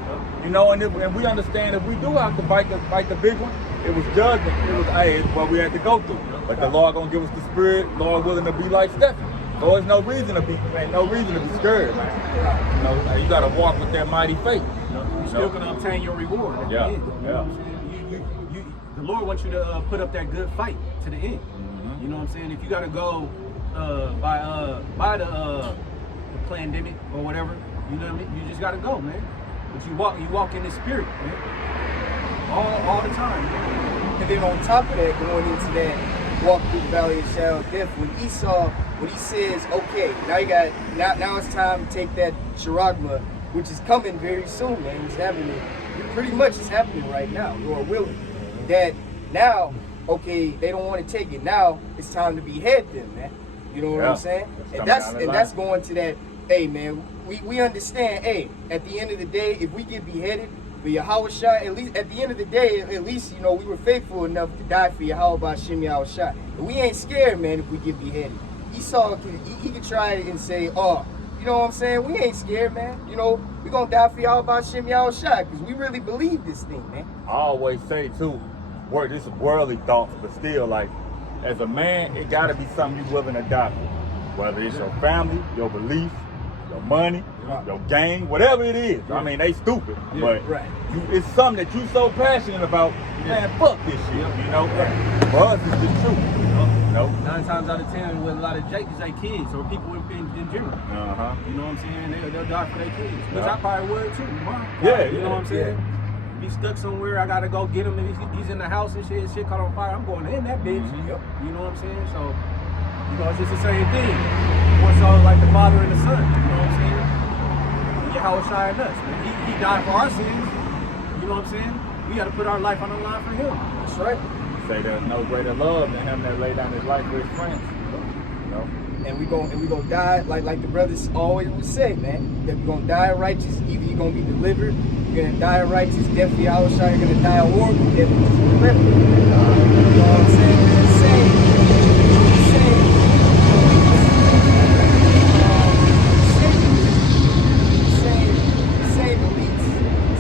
You know, and we understand if we do have to fight the big one, it was judgment. It was, hey, it's what we had to go through. But the Lord gonna give us the spirit. Lord willing to be like Stephen. So there's no reason to be scared, man. You know, you gotta walk with that mighty faith. You're still gonna obtain your reward at the end. You know what I'm saying? The Lord wants you to put up that good fight to the end. Mm-hmm. You know what I'm saying? If you gotta go by the pandemic or whatever, you know what I mean? You just gotta go, man. But you walk in the spirit, man. All the time. And then on top of that, going into that walk through the valley of the shadow of death, when he says, okay, now it's time to take that charagma, which is coming very soon, man. It's happening. Pretty much it's happening right now, Lord willing. That now, okay, they don't want to take it. Now it's time to behead them, man. You know what I'm saying? And that's going to that, hey man, we understand, hey, at the end of the day, if we get beheaded, for Yahushua, at least at the end of the day, at least, you know, we were faithful enough to die for Yahweh Shem Yahushua. And we ain't scared, man, if we get beheaded. Esau, he could try it and say, oh, you know what I'm saying? We ain't scared, man. You know, we gonna die for Yahweh Shem Yahushua because we really believe this thing, man. I always say, too, this is worldly thoughts, but still, like, as a man, it gotta be something you're willing to die for. Whether it's your family, your beliefs, your money, your gang, whatever it is. I mean, they stupid, but it's something that you so passionate about. Man, fuck this shit. You know, for us, it's the truth. You know, 9 times out of 10, with a lot of Jakes, they kids or people in general. You know what I'm saying? They'll die for their kids, which I probably would too. You know what I'm saying? Be stuck somewhere, I gotta go get him, and he's in the house and shit caught on fire. I'm going in that bitch. You know what I'm saying? So, you know, it's just the same thing. More so like the father and the son. You know what I'm saying? Yahushua and us. Man. He died for our sins. You know what I'm saying? We got to put our life on the line for him. That's right. Say there's no greater love than him that laid down his life for his friends. You know? And we gonna die like the brothers always would say, man. That we're gonna die righteous. Either you're gonna be delivered, you're gonna die righteous, death for Yahushua, you're gonna die a horrible death, which is delivered. You know what I'm saying? It's the same.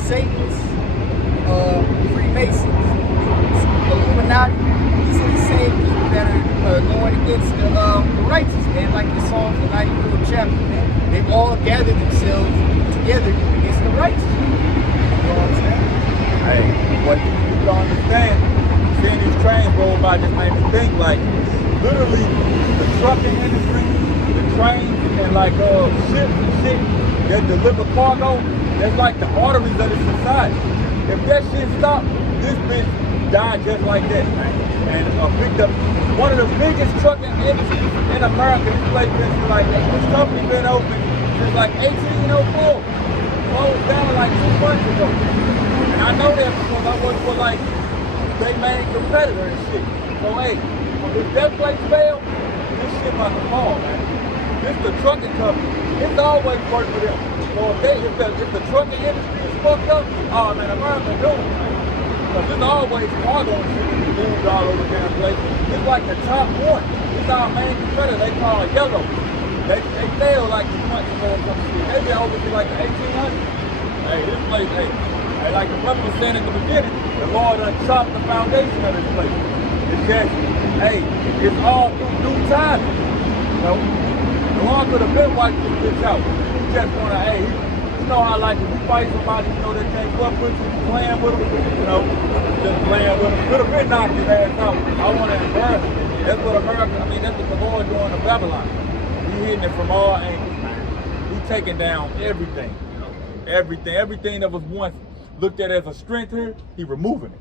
Satanists, Freemasons, Illuminati. These are the same people that are going against the righteous, man. Like the Psalms, the 94th chapter, man. They all gather themselves together against the righteous. You know what I'm saying? Hey, what you don't understand, seeing these trains roll by just made me think, like, literally, the trucking industry, the trains, and like ships and shit that deliver cargo, that's like the arteries of the society. If that shit stopped, this bitch died just like that, man. And picked up one of the biggest trucking industries in America. This place been like, this company been open since like 1804. Closed down like 2 months ago. And I know that because I work for like their main competitor and shit. So hey, if that place failed, this shit about to fall, man. This the trucking company. It's always worked for them. So if the trucking industry is fucked up, oh man, America doomed, man. Because there's always cargo and shit that moved all over the damn place. It's like the top one. It's our main competitor. They call it Yellow. They failed like 2 months ago or some shit. Maybe over to like the 1800s. Hey, this place, hey, like the brother was saying at the beginning, the Lord done chopped the foundation of this place. It's just, hey, it's all through due time. You know, the Lord could have been wiped this bitch out. He just wanna, hey, you know how like if you fight somebody, you know they can't fuck with you, playing with them, you know, just playing with them. Could have been knocked his ass out. I wanna embarrass him. That's what America, I mean, that's what the Lord doing to Babylon. He hitting it from all angles, man. He taking down everything. Everything that was once looked at as a strength here, he removing it.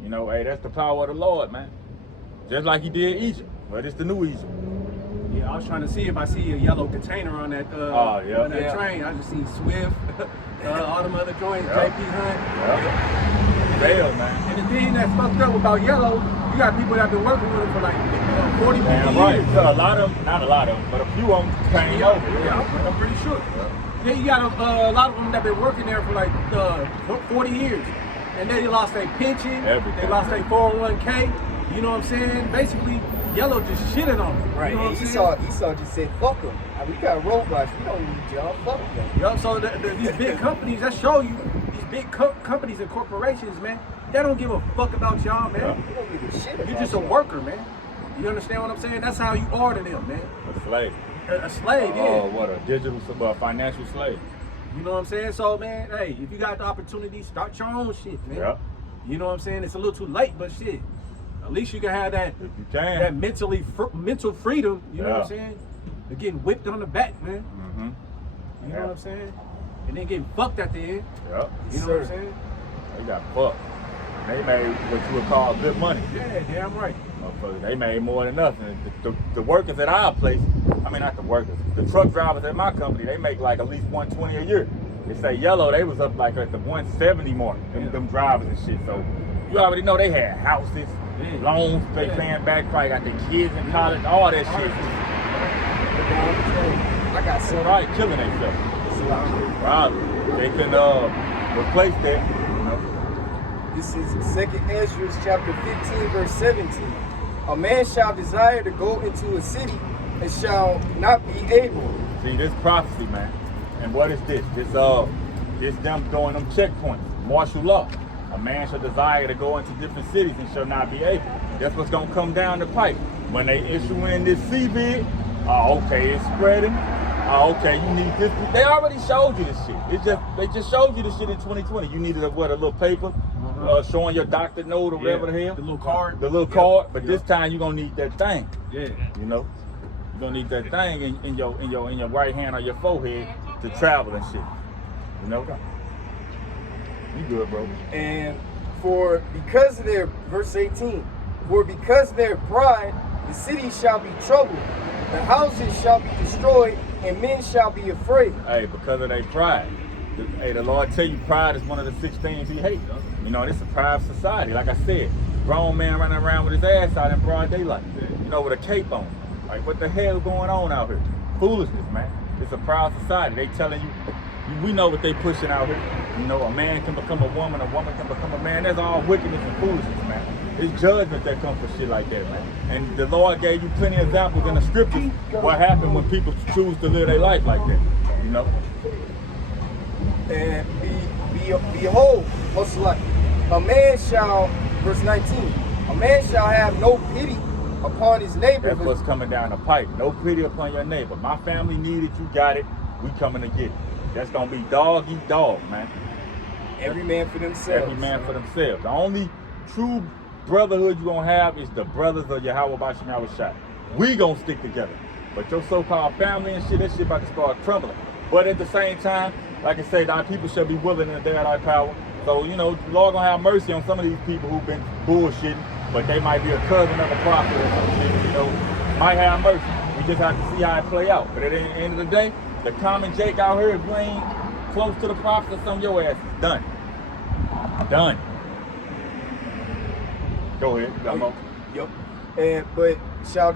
You know, hey, that's the power of the Lord, man. Just like he did Egypt, but it's the new Egypt. Yeah, I was trying to see if I see a yellow container on that on that train. I just seen Swift, all them other joints, JP Hunt. Fail, man. And the thing that's fucked up about yellow, you got people that have been working with them for like 40, 50 years. Right. So a lot of them, not a lot of them, but a few of them came over. Yeah, I'm pretty sure. Yeah, you got a lot of them that been working there for like 40 years. And they lost their pension, they lost their 401k, you know what I'm saying? Basically, Yellow just shitted on them. Right, you know and Esau just said, fuck them. I mean, we got robots, we don't need y'all, fuck them. Yup, so these big companies, that show you, these big companies and corporations, man, they don't give a fuck about y'all, man. They don't give a shit about You're just a worker, man. You understand what I'm saying? That's how you are to them, man. A slave. A slave, yeah. Oh, what a financial slave. You know what I'm saying? So, man, hey, if you got the opportunity, start your own shit, man. Yeah. You know what I'm saying? It's a little too late, but shit. At least you can have that, if you can, that mental freedom, you know what I'm saying? They're getting whipped on the back, man. Mm-hmm. You know what I'm saying? And then getting fucked at the end. Yep. You know what I'm saying? They got fucked. They made what you would call good money. Yeah, damn right. They made more than us. And the workers at our place, I mean not the workers, the truck drivers at my company, they make like at least 120 a year. They say Yellow, they was up like at the 170 mark, them drivers and shit. So you already know they had houses, loans they paying back, probably got their kids in college, all that shit. I got some. Right, killing themselves. Wow, they can replace that, you know. This is 2nd Ezra chapter 15, verse 17. A man shall desire to go into a city and shall not be able. See, this prophecy, man. And what is this? This them throwing them checkpoints, martial law. A man shall desire to go into different cities and shall not be able. That's what's gonna come down the pipe. When they issue in this CBID, okay, it's spreading. Okay, you need this. They already showed you this shit. They just showed you this shit in 2020. You needed a little paper, showing your doctor note or whatever the hell. The little card. The little card. But this time you're gonna need that thing. Yeah. You know, you're gonna need that thing in your right hand or your forehead to travel and shit. You know. You good, bro. And because of their, verse 18, for because of their pride, the city shall be troubled, the houses shall be destroyed, and men shall be afraid. Hey, because of their pride. The Lord tell you pride is one of the 6 things he hates. You know, it's a pride society. Like I said, grown man running around with his ass out in broad daylight. You know, with a cape on. Like, what the hell going on out here? Foolishness, man. It's a proud society. They telling you, we know what they pushing out here. You know, a man can become a woman can become a man. That's all wickedness and foolishness, man. It's judgment that comes for shit like that, man. And the Lord gave you plenty of examples in the scriptures what happened when people choose to live their life like that, you know? And behold, a man shall, verse 19, a man shall have no pity upon his neighbor. That's what's coming down the pipe. No pity upon your neighbor. My family needed, you got it, we coming to get it. That's gonna be dog eat dog, man. Every man for themselves. Every man for themselves. The only true brotherhood you're gonna have is the brothers of Yahweh Bashim Yahushua. We gonna stick together. But your so-called family and shit, that shit about to start crumbling. But at the same time, like I say, our people shall be willing in the day of thy power. So, you know, the Lord gonna have mercy on some of these people who've been bullshitting, but they might be a cousin of a prophet or some shit, you know. Might have mercy. We just have to see how it play out. But at the end of the day, the common Jake out here, if you ain't close to the prophet or something, your ass is done. Done. Go ahead. Yep. but shall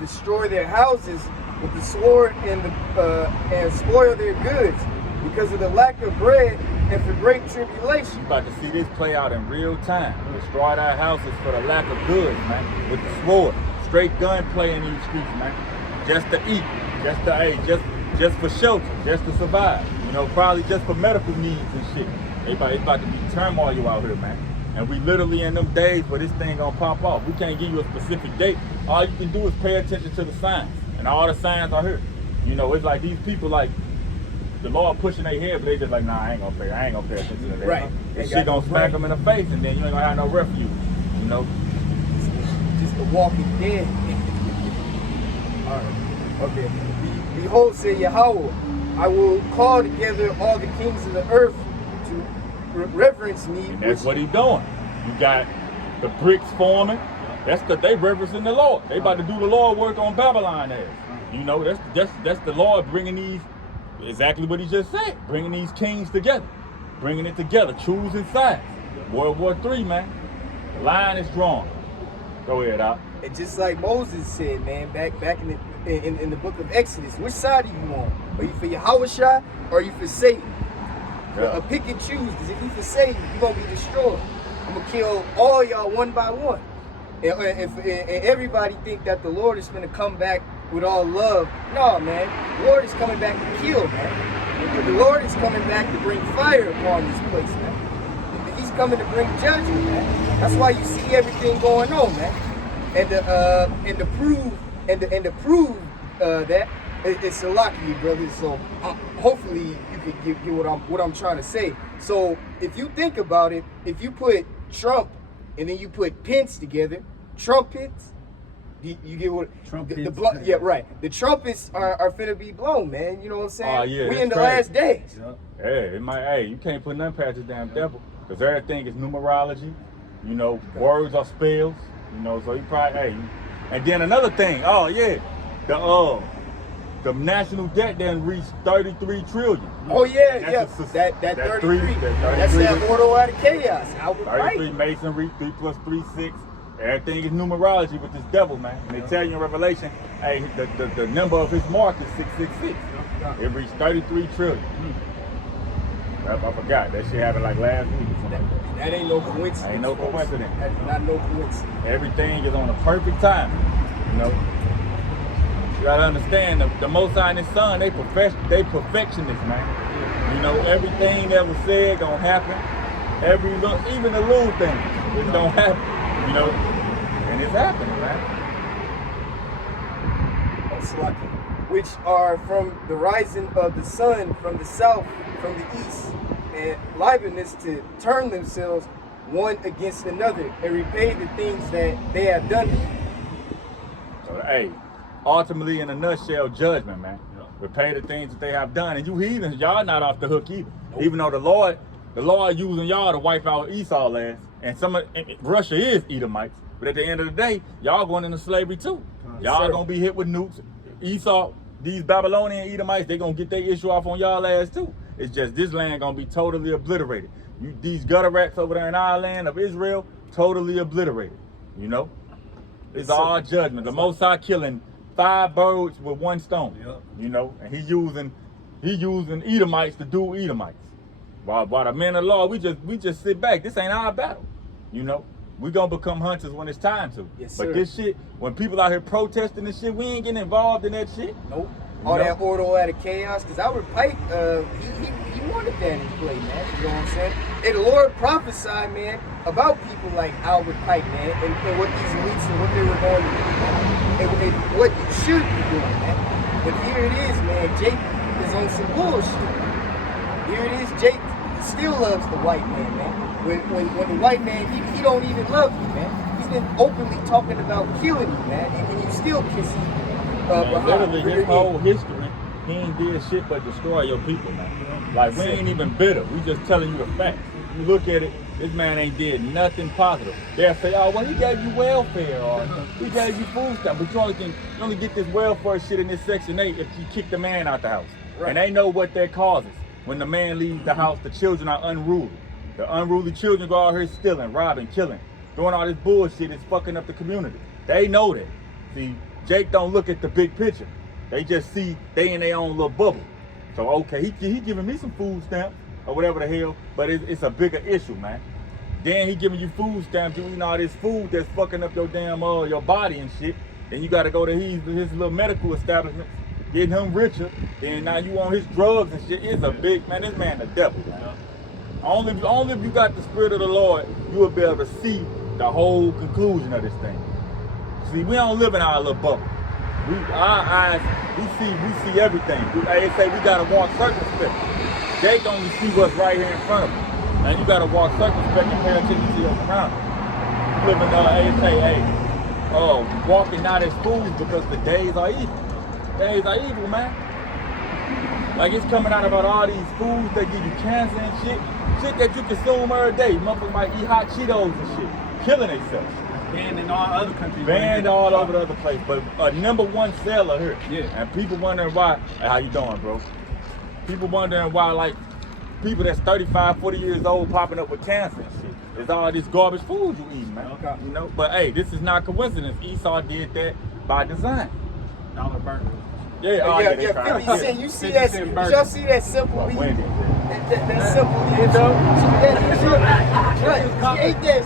destroy their houses with the sword and spoil their goods because of the lack of bread and for great tribulation. You about to see this play out in real time. Destroy our houses for the lack of goods, man. With the sword, straight gunplay in these streets, man. Just to eat, just for shelter, just to survive. You know, probably just for medical needs and shit. It's about to be turmoil out here, man. And we literally in them days where this thing gonna pop off. We can't give you a specific date. All you can do is pay attention to the signs. And all the signs are here. You know, it's like these people like the Lord pushing their head, but they just like, nah, I ain't gonna pay attention to that. Right. This shit gonna smack them in the face, and then you ain't gonna have no refuge. You know? Just the walking dead. All right. Okay. Behold, say Yahweh, I will call together all the kings of the earth to reverence me. And that's what he's doing. You got the bricks forming. That's because they reverencing the Lord. They about to do the Lord work on Babylon as. You know, that's the Lord bringing these, exactly what he just said, bringing these kings together, bringing it together, choosing sides. World War III, man. The line is drawn. Go ahead, Al. And just like Moses said, man, back in the book of Exodus, which side are you on? Are you for Yahushua or are you for Satan? Yeah. Pick and choose, because if you for Satan, you're going to be destroyed. I'm going to kill all y'all one by one. And everybody think that the Lord is going to come back with all love. No, man. The Lord is coming back to kill, man. The Lord is coming back to bring fire upon this place, man. He's coming to bring judgment, man. That's why you see everything going on, man. And to prove that, it's a lot of you, brothers. So hopefully you can get what I'm trying to say. So if you think about it, if you put Trump and then you put Pence together, trumpets, you get what yeah, right. The trumpets are finna be blown, man. You know what I'm saying? Oh, yeah, we in the crazy. last days. Yeah. Hey, you can't put nothing past the damn devil, because everything is numerology. You know, words are spells. You know, so he probably, and then another thing. Oh yeah, the national debt then reached 33 trillion. Oh yeah, That's yeah. That 33. That's that order out of chaos. 33 masonry, 3 plus 3, 6. Everything is numerology with this devil, man. And they tell you in Revelation, hey, the number of his mark is 666. It reached 33 trillion. I forgot. That shit happened like last week or something. That ain't no coincidence. Ain't no coincidence. That's not no coincidence. Everything is on a perfect time. You know? You gotta understand, the Most High and His Son, they perfectionists, man. You know, everything that was said gonna happen. Even the little things, it don't happen. You know, and it's happening, man. That's lucky. Which are from the rising of the sun from the south, from the east, and liveliness to turn themselves one against another and repay the things that they have done. So, hey, ultimately, in a nutshell, judgment, man. Repay the things that they have done. And you heathens, y'all not off the hook either. Nope. Even though the Lord using y'all to wipe out Esau last. And Russia is Edomites, but at the end of the day, y'all going into slavery too. Y'all gonna be hit with nukes. Esau, these Babylonian Edomites, they gonna get their issue off on y'all ass too. It's just this land gonna be totally obliterated. These gutter rats over there in our land of Israel, totally obliterated. You know, it's all judgment. The Most High killing 5 birds with 1 stone. You know, and he using Edomites to do Edomites. While the men of the law, we just sit back. This ain't our battle. You know, we gonna become hunters when it's time to. Yes, but sir. this shit, when people out here protesting this shit, we ain't getting involved in that shit. Nope. All that order out of chaos. Because Albert Pike, he wanted that in play, man. You know what I'm saying? And the Lord prophesied, man, about people like Albert Pike, man, and what these elites and what they were going to do, and what you should be doing, man. But here it is, man. Jake is on some bullshit. Here it is, Jake still loves the white man, man. When the white man, he don't even love you, man. He's been openly talking about killing you, man, and you still kiss him. Literally, his whole history, he ain't did shit but destroy your people, man. Like, we ain't even bitter. We just telling you the facts. You look at it, this man ain't did nothing positive. They'll say, oh, well, he gave you welfare, or he gave you food stuff, but you only get this welfare shit in this Section 8 if you kick the man out the house. Right. And they know what that causes. When the man leaves the house, the children are unruly. The unruly children go out here stealing, robbing, killing, doing all this bullshit. It's fucking up the community. They know that. See, Jake don't look at the big picture. They just see they in their own little bubble. So okay, he giving me some food stamps or whatever the hell, but it's a bigger issue, man. Then he giving you food stamps, you eating all this food that's fucking up your damn your body and shit. Then you got to go to his little medical establishment, getting him richer. Then now you on his drugs and shit. It's a big man. This man the devil, man. Only if you got the spirit of the Lord, you will be able to see the whole conclusion of this thing. See, we don't live in our little bubble. Our eyes, we see everything. They say we gotta walk circumspect. Jake only see what's right here in front of him. And you gotta walk circumspect and pay attention to your surroundings. Living walking not as fools because the days are evil. Days are evil, man. Like it's coming out about all these foods that give you cancer and shit. Shit that you consume every day. Motherfuckers might eat hot Cheetos and shit. Killing themselves. Banned in all other countries. Banned all over the other place. But a #1 seller here. Yeah. And people wondering why. Hey, how you doing, bro? People wondering why, like, people that's 35, 40 years old popping up with cancer and shit. It's all this garbage food you eat, man. Okay. You know? But hey, this is not coincidence. Esau did that by design. Dollar burger. Yeah, oh, yeah, they trying 50 to- cent. You see 50 that? cent Did burger. y'all see that simple lead? Wendy's, yeah. That simple lead. She ate that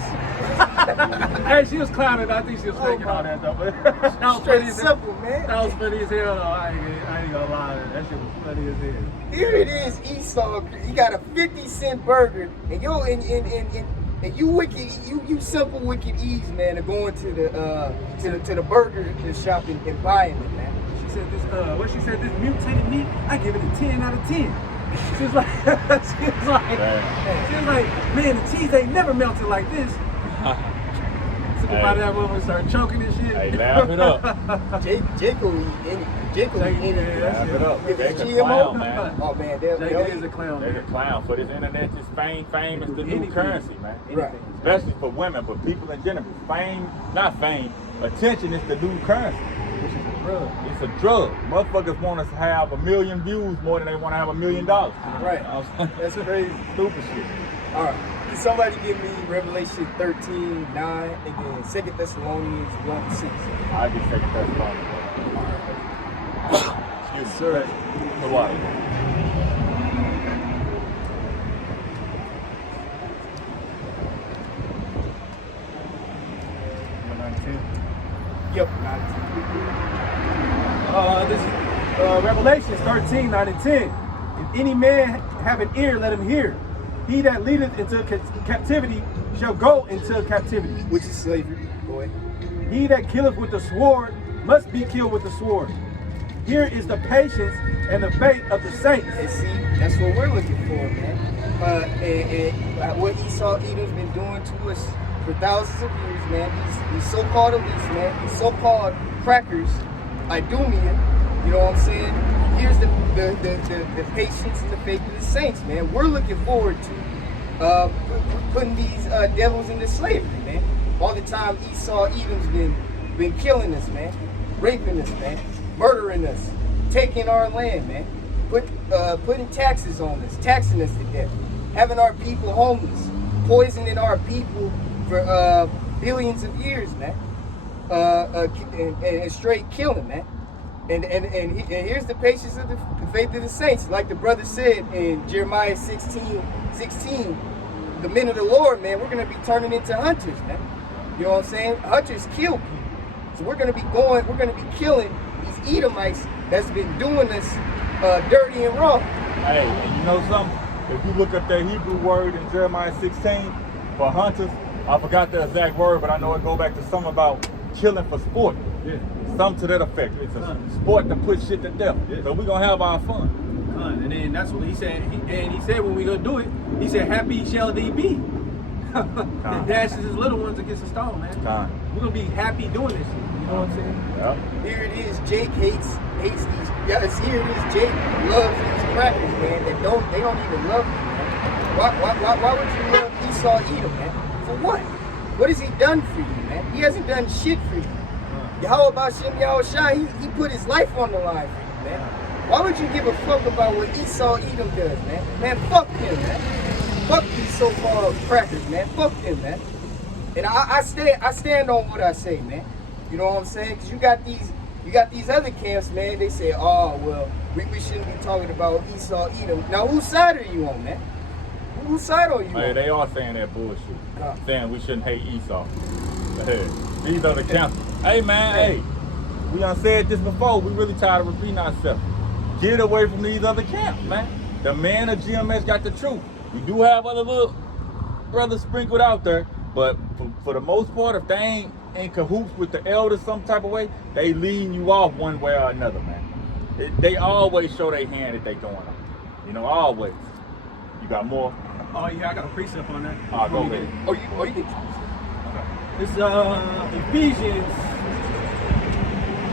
Hey, she was clowning. I think she was faking all that though. But that was funny straight as hell. simple, man. That was funny as hell though. I ain't gonna lie. That shit was funny as hell. Here it is, Esau. He got a 50-cent burger, and you wicked, you simple wicked Eves, man, are going to the burger shop and buying it, man. She said this. What she said? This mutated meat. I give it a 10 out of 10. She was like, man, the cheese ain't never melted like this. Somebody that woman started choking and shit. Hey, laugh it up. Jake will eat anything. Jake will eat anything. Laugh it up. If it's Jake's a GMO, clown, man. oh man, Jake they'll is a eat. clown. They're a Man. clown. For this internet, this fame is the new Anything. currency, man. Right. Especially for women, but people in general. Not fame, attention is the new currency. Which is a drug. It's a drug. Motherfuckers want us to have 1 million views more than they want to have $1 million. Right. That's crazy. Stupid shit. All right. Can somebody give me Revelation 13:9 and then 2 Thessalonians 1:6? I just take that long. Excuse me. Sir. The water. Yep. This is Revelations 13:9 and 10. If any man have an ear, let him hear. He that leadeth into captivity shall go into captivity. Which is slavery, boy. He that killeth with the sword must be killed with the sword. Here is the patience and the faith of the saints. And see, that's what we're looking for, man. And what Esau Edom's been doing to us for thousands of years, man. These so-called elites, man. These so-called crackers, Idumea. You know what I'm saying? Here's the patience and the faith of the saints, man. We're looking forward to putting these devils into slavery, man. All the time Esau Edom's been killing us, man. Raping us, man. Murdering us. Taking our land, man. Putting taxes on us. Taxing us to death. Having our people homeless. Poisoning our people for billions of years, man. And straight killing, man. And here's the patience of the faith of the saints. Like the brother said in Jeremiah 16, the men of the Lord, man, we're going to be turning into hunters, man. You know what I'm saying? Hunters kill people. So we're going to be killing these Edomites that's been doing us dirty and wrong. Hey, and you know something? If you look up that Hebrew word in Jeremiah 16 for hunters, I forgot the exact word, but I know it go back to something about killing for sport. Yeah. Something to that effect. It's a sport to put shit to death. Yeah. So we're gonna have our fun. And then that's what he said. He said when we gonna do it, he said, "Happy shall they be." That dashes his little ones against the stone, man. We're gonna be happy doing this shit. You know what I'm saying? Yeah. Here it is. Jake hates these. Yes, here it is. Jake loves these crackers, man. They don't even love you, man. Why would you love Esau Edom, man? For what? What has he done for you, man? He hasn't done shit for you. How about Shem Yahushua? He put his life on the line for you, man. Why would you give a fuck about what Esau Edom does, man? Man, fuck him, man. Fuck these so-called crackers, man. Fuck them, man. And I stand on what I say, man. You know what I'm saying? Because you got these other camps, man. They say, oh well, we shouldn't be talking about Esau, Edom. Now, whose side are you on, man? Whose side are you on? They are saying that bullshit. Saying we shouldn't hate Esau. These other camps. Hey, man, hey. We done said this before. We really tired of repeating ourselves. Get away from these other camps, man. The man of GMS got the truth. We do have other little brothers sprinkled out there, but for the most part, if they ain't in cahoots with the elders some type of way, they leading you off one way or another, man. They always show their hand that they going on. You know, always. You got more? Oh yeah, I got a precept on that. Go ahead. Oh, you can. This is Ephesians.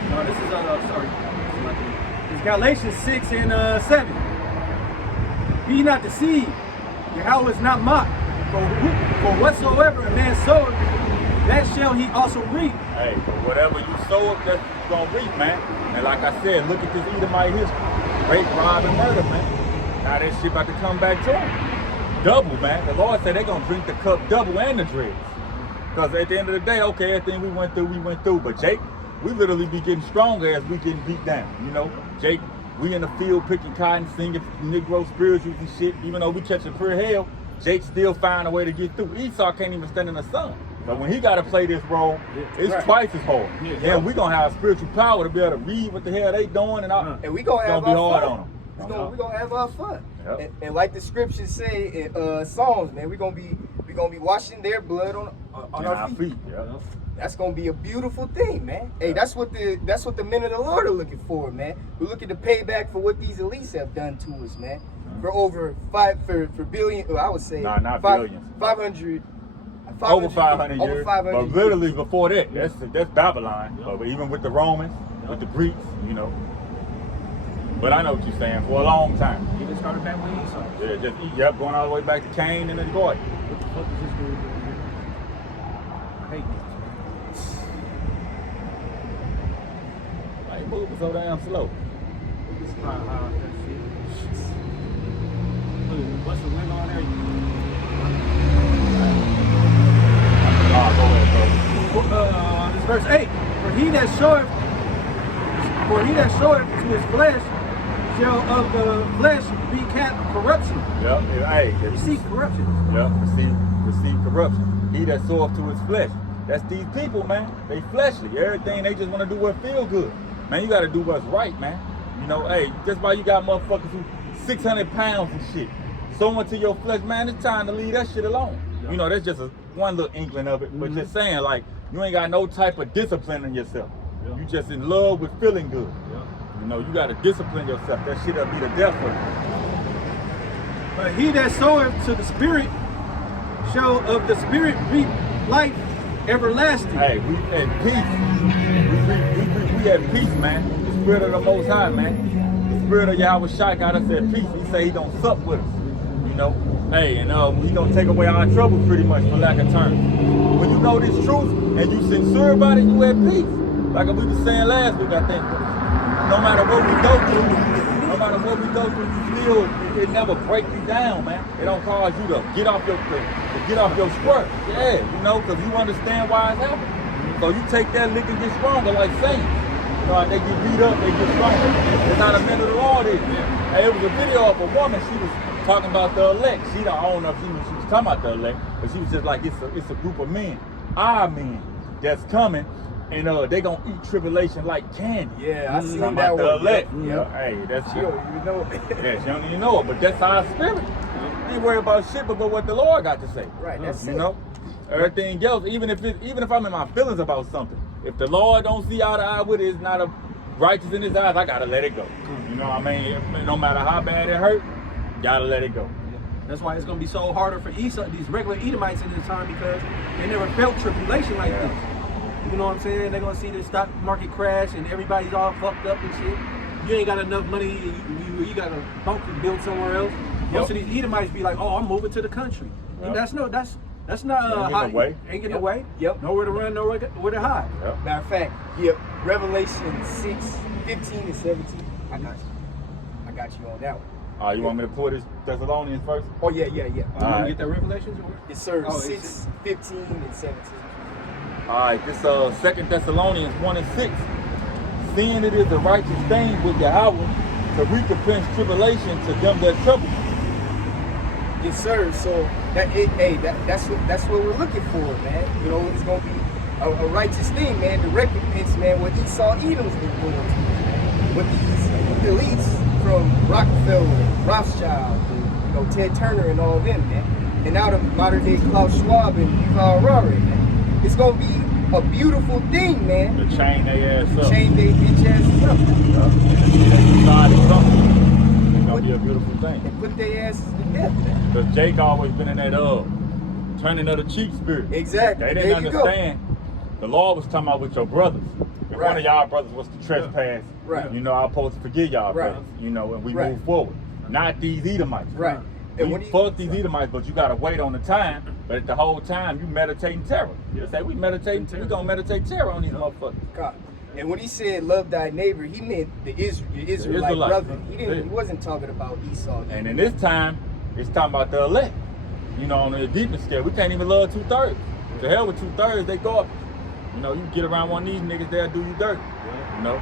No, this is sorry. It's Galatians 6 and 7. Be not deceived. Yahweh is not mocked. For whatsoever a man soweth, that shall he also reap. Hey, for whatever you sow, that's what you gonna reap, man. And like I said, look at this Edomite history. Rape, rob, and murder, man. Now that shit about to come back to him. Double, man. The Lord said they're gonna drink the cup double and the dregs. Because at the end of the day, okay, everything we went through. But Jake, we literally be getting stronger as we getting beat down. You know, Jake, we in the field picking cotton, singing Negro spirituals and shit. Even though we catching pure hell, Jake still find a way to get through. Esau can't even stand in the sun. But when he got to play this role, it's twice as hard. And we going to have spiritual power to be able to read what the hell they doing. And we going to have be our hard fun. on them. We're going to have our fun. Yep. And like the scriptures say in Psalms, man, we're going to be washing their blood on our feet. Yep. That's gonna be a beautiful thing, man. Hey, that's what the men of the Lord are looking for, man. We're looking to pay back for what these elites have done to us, man. For over for billion, I would say not billions. 500 over 500 years. Over 500 but literally before that, that's Babylon. But even with the Romans, with the Greeks, you know. But I know what you're saying, for a long time. Even started back when Esau. Yeah, going all the way back to Cain and then Gordon. What the fuck is this dude doing here? I hate this. Moving so damn slow. This is how that shit. Look, what's the wind on there? Go ahead, This verse 8. For he that showeth to his flesh shall of the flesh be corruption. Yep. Hey, receive corruption. Yep. Receive corruption. He that soweth to his flesh. That's these people, man. They fleshly. Everything they just want to do what feel good. Man, you got to do what's right, man. You know, hey, just why you got motherfuckers who 600 pounds and shit. Sowing to your flesh, man, it's time to leave that shit alone. Yep. You know, that's just one little inkling of it. But just saying, like, you ain't got no type of discipline in yourself. Yep. You just in love with feeling good. Yep. You know, you got to discipline yourself. That shit'll be the death of you. But he that soweth to the Spirit shall of the Spirit reap life everlasting. Hey, we at peace. We at peace, man. The Spirit of the Most High, man. The Spirit of Yahweh Shai got us at peace. He say he gonna sup with us. You know? Hey, and he gonna take away our troubles pretty much, for lack of terms. When you know this truth and you sincere about it, you at peace. Like we was saying last week, I think. No matter what we go through, you still, it never break you down, man. It don't cause you to get off your squirt. Yeah, you know, because you understand why it's happening. So you take that lick and get stronger like saints. You know, they get beat up, they get stronger. It's not a men of the Lord, is it? Hey, it was a video of a woman, she was talking about the elect. I don't know if she was talking about the elect, but she was just like, it's a group of men, our men, that's coming. And they gonna eat tribulation like candy. Yeah, I seen that one. The elect. Yep. Hey, that's she don't even know it. Yeah, she don't even know it, but that's our spirit. You ain't worry about shit, but what the Lord got to say. Right, that's it. You know, everything else, even if I'm in my feelings about something, if the Lord don't see eye to eye with it, it's not a righteous in His eyes. I gotta let it go. You know what I mean? No matter how bad it hurt, gotta let it go. That's why it's gonna be so harder for Esau, these regular Edomites in this time, because they never felt tribulation like this. You know what I'm saying? They're gonna see the stock market crash and everybody's all fucked up and shit. You ain't got enough money, you got a bunker built somewhere else. Most of these Edomites be like, oh, I'm moving to the country. And that's not ain't getting away. Yep. Nowhere to run, nowhere to hide. Yep. Matter of fact, Revelation 6, 15 and 17. I got you on that one. You want me to pull this Thessalonians first? Oh yeah. You want to get that Revelations? Yes, sir. Oh, 6, 15 and 17. All right, this 2 Thessalonians 1:6. Seeing it is a righteous thing with Yahweh to recompense tribulation to them that trouble you. Yes, sir. So that's what we're looking for, man. You know, it's gonna be a righteous thing, man. The recompense, man, what Esau Edom's been doing to us, man. What these elites from Rockefeller, Rothschild, you know, Ted Turner and all them, man. And now the modern day Klaus Schwab and Yuval Harari, man. It's gonna be a beautiful thing, man. To chain their ass up. Chain their bitch asses up. They decided something. It's gonna be a beautiful thing. And put their asses to death, man. Because Jake always been in that turning of the cheek spirit. Exactly. They didn't understand. The law was talking about with your brothers. If one of y'all brothers was to trespass, you know, I'm supposed to forgive y'all brothers, you know, and we move forward. Not these Edomites. Right. And we fuck these Edomites, but you gotta wait on the time. But at the whole time, you meditating terror. You say we meditating, we gonna meditate terror on these motherfuckers. God. And when he said love thy neighbor, he meant the Israelite brother. He wasn't talking about Esau. And in this time, it's talking about the elect. You know, on the deepest scale, we can't even love 2/3. To hell with 2/3, they go up. You know, you get around one of these niggas, they'll do you dirty. You know.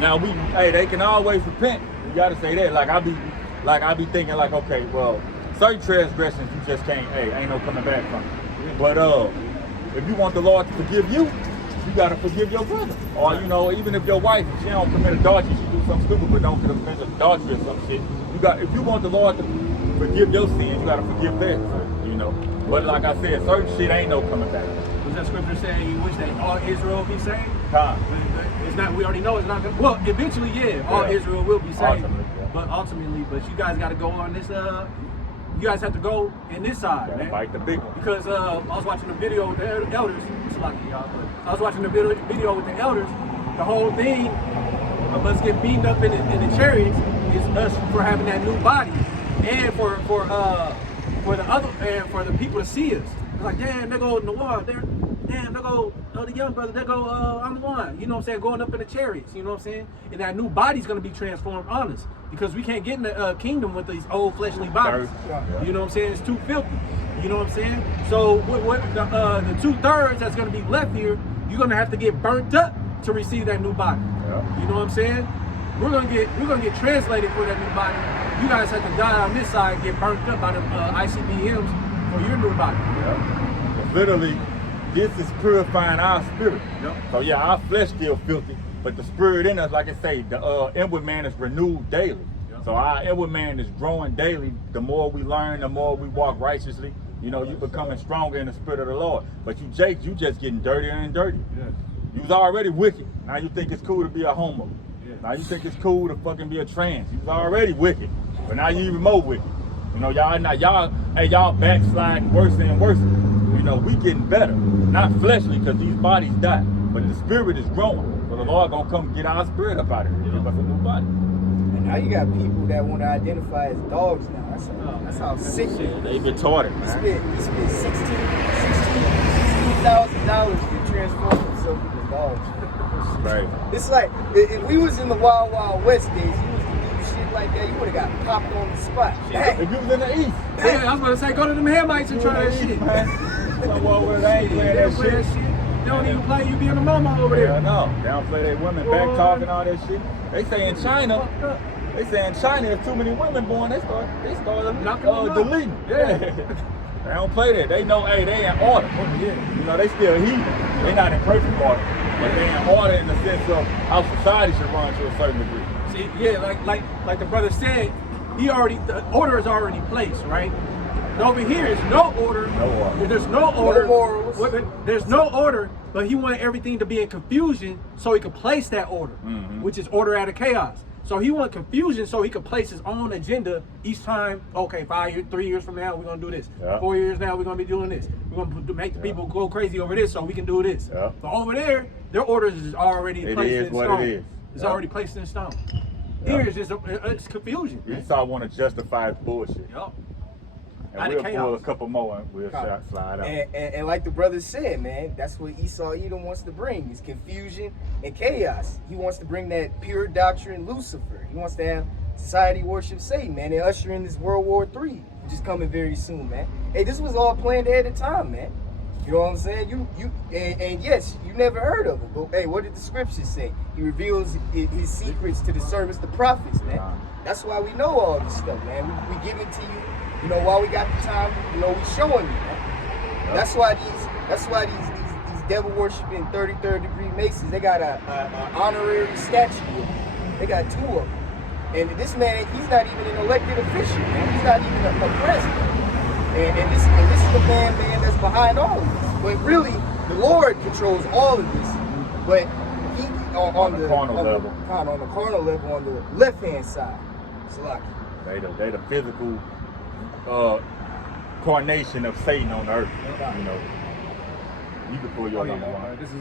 Now they can always repent. You gotta say that. Like I be thinking like, okay, well, certain transgressions you just can't, ain't no coming back from it. But if you want the Lord to forgive you, you gotta forgive your brother. Or you know, even if your wife, if she don't commit adultery, she do something stupid but don't commit adultery or some shit. If you want the Lord to forgive your sins, you gotta forgive theirs. You know. But like I said, certain shit ain't no coming back. Was that scripture saying you wish that all Israel be saved? It's not. We already know it's not. Well, eventually, all Israel will be saved. Ultimately, but you guys got to go on this. You guys have to go in this side, man. Fight the big one. Because I was watching the video with the elders. It's lucky, y'all. But I was watching the video with the elders. The whole thing of us getting beaten up in the chariots is us for having that new body, and for the other, and for the people to see us. It's like, damn, they go Noir, damn, they go, the young brother, they go, I'm the one, you know what I'm saying, going up in the chariots, you know what I'm saying? And that new body's gonna be transformed on us, because we can't get in the kingdom with these old fleshly bodies. You know what I'm saying? It's too filthy. You know what I'm saying? So what the 2/3 that's gonna be left here, you're gonna have to get burnt up to receive that new body. You know what I'm saying? We're gonna get translated for that new body. You guys have to die on this side and get burnt up by the ICBMs for your new body. Literally, this is purifying our spirit. So yeah, our flesh still filthy, but the spirit in us, like I say, the inward man is renewed daily. So our inward man is growing daily. The more we learn, the more we walk righteously. You know, you becoming stronger in the spirit of the Lord. But you just getting dirtier and dirtier. You was already wicked. Now you think it's cool to be a homo. Now you think it's cool to fucking be a trans. You was already wicked, but now you even more wicked. You know, y'all backsliding worse and worse. You know, we getting better. Not fleshly, because these bodies die, but the spirit is growing. So the Lord gonna come get our spirit up out of here, give us a new body. And now you got people that want to identify as dogs now. That's how sick they retarded, man. He spent $16,000 to transform himself into dogs. Right. It's like, if we was in the Wild Wild West days, you was to do shit like that, you would have got popped on the spot. If you was in the East. Yeah, I was about to say, go to them Hamites and try that shit. Somewhere where they ain't playing that shit. They don't even play you being a mama over there. Yeah, no. They don't play their women back talking all that shit. They say in China, if too many women born, they start deleting. Yeah. They don't play that. They know, they in order. You know, they still heathen. They not in perfect order, but they in order in the sense of how society should run to a certain degree. See, like the brother said, the order is already placed, right? And over here is no order. There's no order. No morals. There's no order, but he wanted everything to be in confusion so he could place that order, which is order out of chaos. So he wanted confusion so he could place his own agenda each time. Okay, 5 years, 3 years from now, we're gonna do this. 4 years now, we're gonna be doing this. We're gonna make the people go crazy over this so we can do this. But over there, their orders is already placed in stone. It's already placed in stone. Here it's just it's confusion. Esau want to justify his bullshit. And we'll pull a couple more and we'll slide out. And like the brother said, man, that's what Esau Edom wants to bring, is confusion and chaos. He wants to bring that pure doctrine Lucifer. He wants to have society worship Satan, man, and usher in this World War III, which is coming very soon, man. Hey, this was all planned ahead of time, man. You know what I'm saying? And yes, you never heard of him. But hey, what did the scriptures say? He reveals his secrets to the servants, the prophets, man. That's why we know all this stuff, man. We give it to you. You know, while we got the time, you know, we showing you, man. That's why these devil worshiping 33rd degree Masons, they got a honorary statue of him. They got 2 of them. And this man, he's not even an elected official, man. He's not even a president. And this is the man that's behind all of this. But really, the Lord controls all of this. But he on the carnal level, on the left-hand side, Salaki. They the physical carnation of Satan on earth. You know. You can pull your number one. This is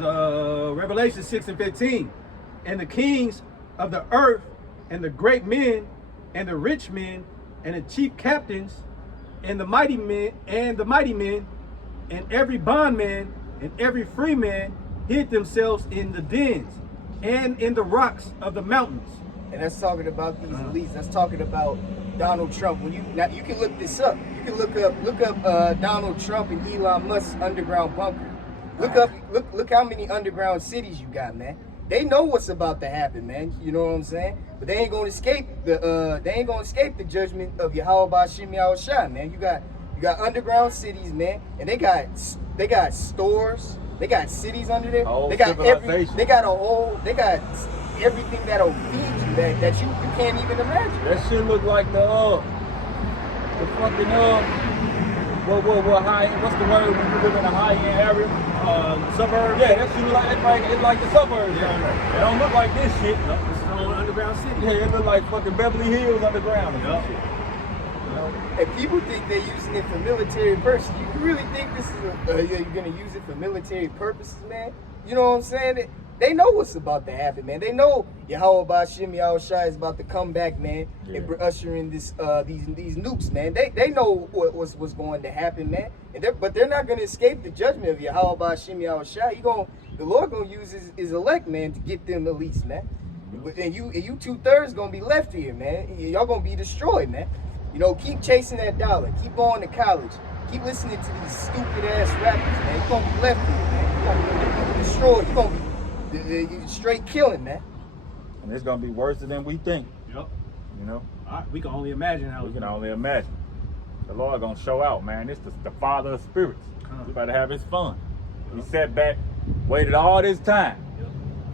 Revelation 6:15. And the kings of the earth, and the great men, and the rich men, and the chief captains, and the mighty men, and every bondman, and every free man hid themselves in the dens, and in the rocks of the mountains. And that's talking about these elites. That's talking about Donald Trump. When you can look this up. You can look up Donald Trump and Elon Musk's underground bunker. Look how many underground cities you got, man. They know what's about to happen, man. You know what I'm saying? But they ain't gonna escape the judgment of Yahweh Ba'Shem Yahushua, man. You got underground cities, man, and they got stores, they got cities under there. They got everything that'll feed you that you can't even imagine. That shit look like the fucking what high end, what's the word when you live in a high end area? Suburbs. Yeah, that shit look like it's like the suburbs down there. It don't look like this shit. No, this is an underground city. Yeah, it look like fucking Beverly Hills underground and shit. You know? And people think they're using it for military purposes. You really think this is you're gonna use it for military purposes, man? You know what I'm saying? They know what's about to happen, man. They know Yahweh Ba'Shem Yahushua is about to come back, man, and usher in these nukes, man. They know what's going to happen, man. But they're not going to escape the judgment of Yahweh Ba'Shem Yahushua. The Lord going to use his elect, man, to get them elites, man. And you 2/3 going to be left here, man. Y'all going to be destroyed, man. You know, keep chasing that dollar. Keep going to college. Keep listening to these stupid ass rappers, man. You're going to be left here, man. You're going to be destroyed. You're going to be straight killing, man. And it's gonna be worse than we think. Yep. You know? We can only imagine how we can only imagine. The Lord gonna show out, man. It's the Father of spirits. He's about to have his fun. He sat back, waited all this time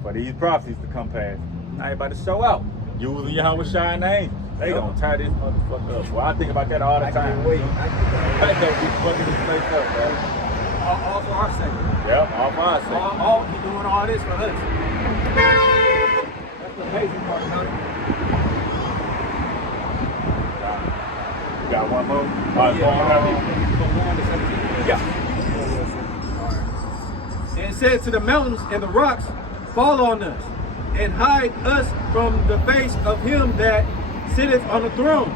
for these prophecies to come past. Now he about to show out. Using Yahweh Shai name. They gonna tie this motherfucker up. Well, I think about that all the time. Wait, I can't be fucking this place up, man. all for our sake. Yep, all for our sake. He's doing all this for us. That's the amazing part about it. You got one more? Yeah. And it said to the mountains and the rocks, fall on us, and hide us from the face of him that sitteth on the throne,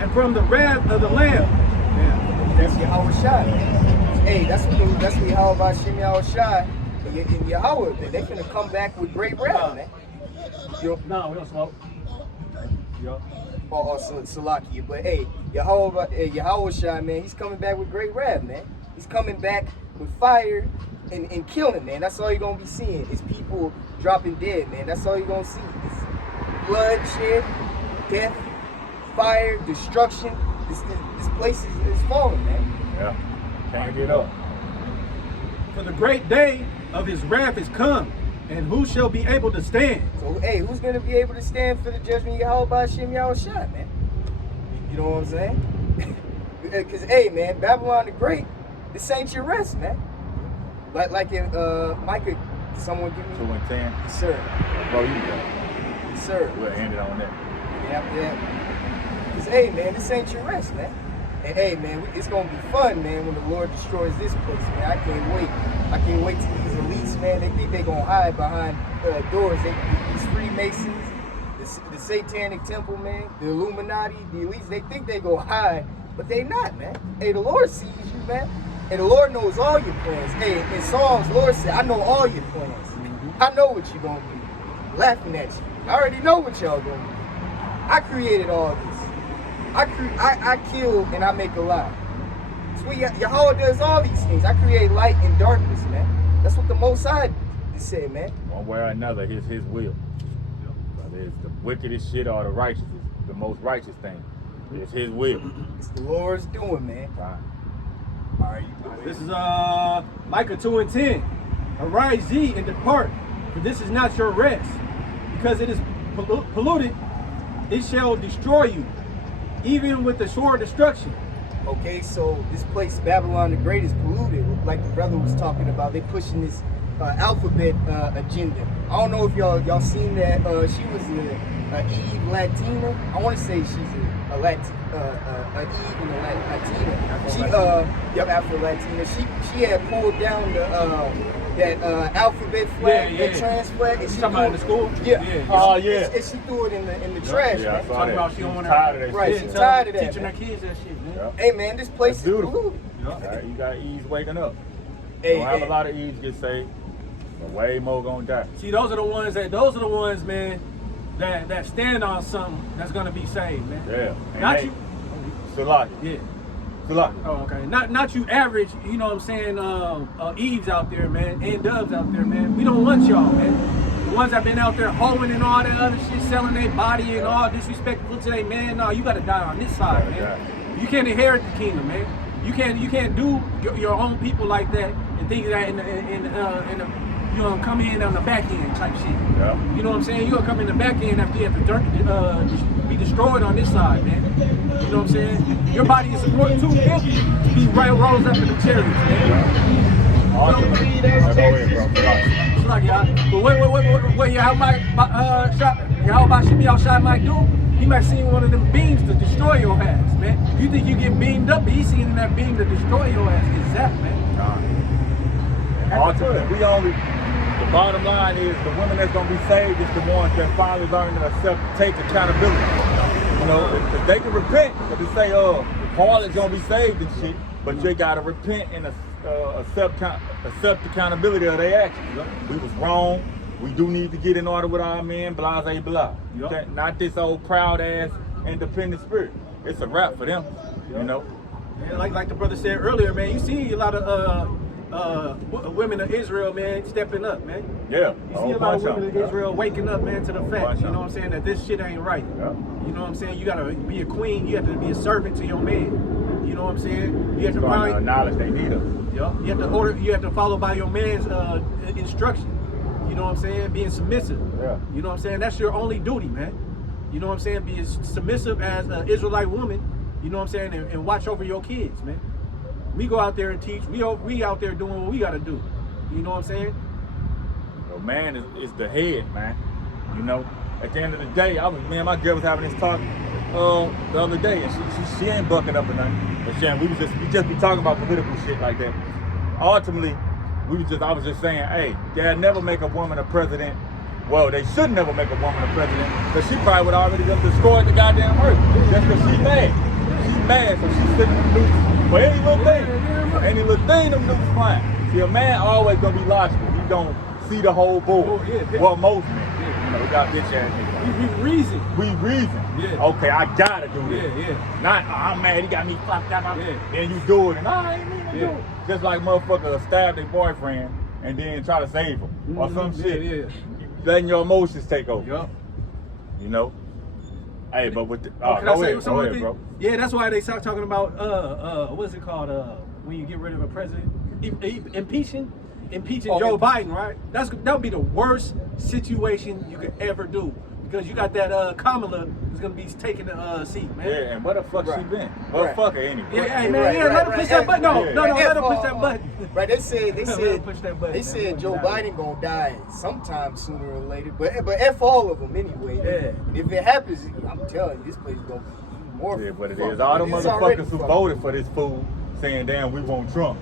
and from the wrath of the Lamb. Yeah. That's Yahweh Shai. Hey, that's what Yahweh Ba'Shem Yahushua and Yahweh. They finna come back with great wrath, man. No, we don't smoke. Salakia. But hey, Yahweh Shai, man, he's coming back with great wrath, man. He's coming back with fire and killing, man. That's all you're gonna be seeing is people dropping dead, man. That's all you're gonna see. It's bloodshed, death, fire, destruction. This place is falling, man. Yeah. Can't get up. For the great day of his wrath is come, and who shall be able to stand? So, hey, who's going to be able to stand for the judgment of Yahweh Ba'Shem Yahushua, man? You know what I'm saying? Because, hey, man, Babylon the Great, this ain't your rest, man. Like in Micah, someone give me 2 and 10. Yes, sir. Bro, you go. Yes, sir. We'll end it on that. And after that, because, hey, man, this ain't your rest, man. And hey, man, it's gonna be fun, man, when the Lord destroys this place, man. I can't wait. I can't wait till these elites, man. They think they gonna hide behind doors. These Freemasons, the Satanic Temple, man, the Illuminati, the elites. They think they gonna hide, but they not, man. Hey, the Lord sees you, man. And the Lord knows all your plans. Hey, in Psalms, the Lord said, "I know all your plans. I know what you're gonna do." Laughing at you. I already know what y'all gonna do. I created all this. I kill and I make alive. That's what Yahweh does all these things. I create light and darkness, man. That's what the Most High said, man. One way or another, it's his will. Whether it's the wickedest shit or the righteous, the most righteous thing. It's his will. It's the Lord's doing, man. Right. All right. This is Micah 2:10. Arise ye and depart, for this is not your rest. Because it is polluted, it shall destroy you, even with the sword of destruction. Okay, so this place, Babylon the Great, is polluted. Like the brother was talking about, they pushing this alphabet agenda. I don't know if y'all seen that. She was a Eve Latina. I want to say she's an Eve and a Latina. She Afro-Latina. She had pulled down that alphabet flag, that trans flag. And she talking about in the school? Yeah. Oh yeah. And she threw it in the trash, Yeah, I man. saw Talking that. about she don't want tired of that Right, shit. she's tired of that, Teaching man. her kids that shit, man. Yeah. Hey man, this place That's is beautiful. polluted. All right, you got Eves waking up. Hey, Don't have hey. a lot of Eves get saved, but way more gonna die. See, those are the ones, man, that stand on something that's gonna be saved, man. Yeah. And Not hey, you. Salaki. Yeah. Salaki. Oh, okay. Not you average, you know what I'm saying, Eves out there, man, and Doves out there, man. We don't want y'all, man. The ones that been out there hoeing and all that other shit, selling their body and all disrespectful to their man. No, you gotta die on this side, man. You can't inherit the kingdom, man. You can't do your own people like that and think that in the you know, come in on the back end type shit. Yeah. You know what I'm saying? You're gonna come in the back end after you have to be destroyed on this side, man. You know what I'm saying? Your body is too filthy to be rose up in the chariots, man. Awesome. Go ahead, bro. Salaki. It's like, y'all. But what y'all about Shimmy outside might do? He might see one of them beams to destroy your ass, man. You think you get beamed up, but he's seeing that beam to destroy your ass. Get zapped, man. Ultimately, the bottom line is the women that's gonna be saved is the ones that finally learn to take accountability. You know, if they can repent, if they say, Paul is gonna be saved and shit, but you gotta repent and accept accountability of their actions. We was wrong. We do need to get in order with our men, blah, blah, blah. Yep. Not this old proud ass independent spirit. It's a wrap for them, you know. And like the brother said earlier, man, you see a lot of women of Israel, man, stepping up, man. Yeah. You see a lot of women of Israel waking up, man, to the fact, you know what I'm saying, that this shit ain't right. Yeah. You know what I'm saying? You gotta be a queen, you have to be a servant to your man. You know what I'm saying? You have to find knowledge they need us. Yeah. You have to follow by your man's instruction. You know what I'm saying? Being submissive. Yeah. You know what I'm saying? That's your only duty, man. You know what I'm saying? Be as submissive as an Israelite woman, you know what I'm saying, and watch over your kids, man. We go out there and teach. We out there doing what we gotta do. You know what I'm saying? The man is the head, man. You know, at the end of the day, me and my girl was having this talk the other day, and she ain't bucking up or nothing. But we just be talking about political shit like that. Ultimately, I was just saying, hey, they'll never make a woman a president. Well, they should never make a woman a president, because she probably would already have destroyed the goddamn earth. Just because she's mad. She's mad, so she's slipping the news for any little thing. For any little thing, them news flying. See, a man always gonna be logical. He don't see the whole board. Oh, yeah. Well, most men. You know, we got bitch ass niggas. We reason. We reason. Yeah. Okay, I gotta do this. Yeah. Not, I'm mad, he got me fucked up. Yeah. Then you do it, and I ain't mean to do Yeah. it. Just like motherfucker stab their boyfriend and then try to save him or some shit. Yeah. Letting your emotions take over. Yup. You know? Hey, but with the, Can I say go something? ahead, bro. Yeah, that's why they start talking about what's it called? When you get rid of a president, impeaching Joe Biden, right? That would be the worst situation you could ever do, because you got that Kamala is gonna be taking the seat, man. Yeah, and where the fuck she been? Right. Fuck her anyway. Yeah, hey, man, let her push that button. No, let her push that button. Right, they said push that button, they man. said Joe Biden gonna die sometime sooner or later, but F all of them anyway. Yeah. And if it happens, I'm telling you, this place gonna be more. Yeah, but it fucked. is. All the It's already motherfuckers who fucked. voted for this fool saying, damn, we want Trump.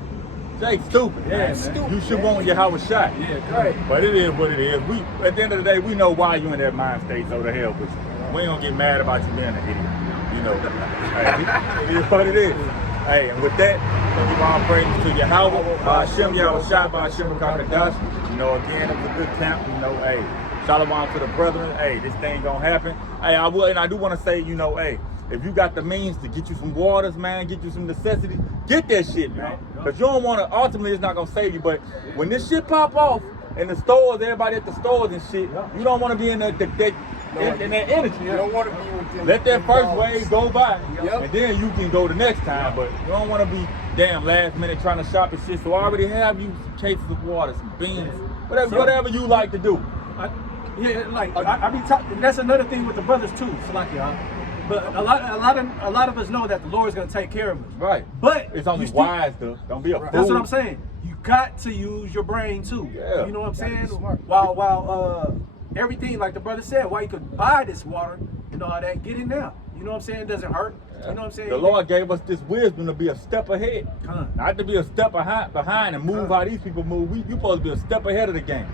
Jake stupid. Yeah, man. stupid, You should man. want your house shot. Yeah, Right. But it is what it is. We, at the end of the day, we know why you in that mind state, so the hell with you. We ain't gonna get mad about you being an idiot. You know, hey, it is what it is. Hey, and with that, we give all praises to Yahweh, by Hashem, Yahweh Shai, by Hashem, Kakadash. You know, again, it was a good camp. You know, hey, shalom to the brethren. Hey, this thing gonna happen. Hey, I do want to say, you know, hey, if you got the means to get you some waters, man, get you some necessities, get that shit, man. Because you don't want to, ultimately it's not going to save you, but when this shit pop off in the stores, everybody at the stores and shit, you don't want to be in that energy. You don't want to be with them. Let that first wave go by, Yep. and then you can go the next time. But you don't want to be damn last minute trying to shop and shit. So I already have you some cases of water, some beans, whatever you like to do. That's another thing with the brothers too. But a lot of us know that the Lord's gonna take care of us. Right. But it's only wise to don't be a fool. That's what I'm saying. You got to use your brain too. Yeah. You know what I'm saying? While everything, like the brother said, while you could buy this water and all that, get it now. You know what I'm saying? It doesn't hurt. Yeah. You know what I'm saying? The Lord gave us this wisdom to be a step ahead. Not to be a step behind and move how these people move. You supposed to be a step ahead of the game.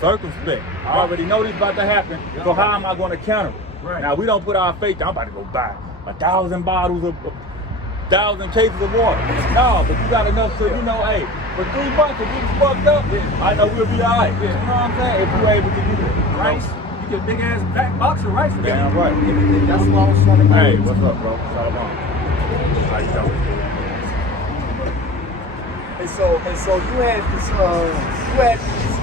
Circumspect. I already know this about to happen, so how am I going to counter it? Right. Now, we don't put our faith, I'm about to go buy 1,000 bottles of 1,000 cases of water. No, but you got enough so you know, hey, for 3 months, if we was fucked up, I know we'll be all right. You know what I'm saying? If you're able to do that. Rice, you get a big ass back box of rice. Damn right. That's what I was trying to do. Hey, what's up, bro? Shalom. How you doing? And so you had these,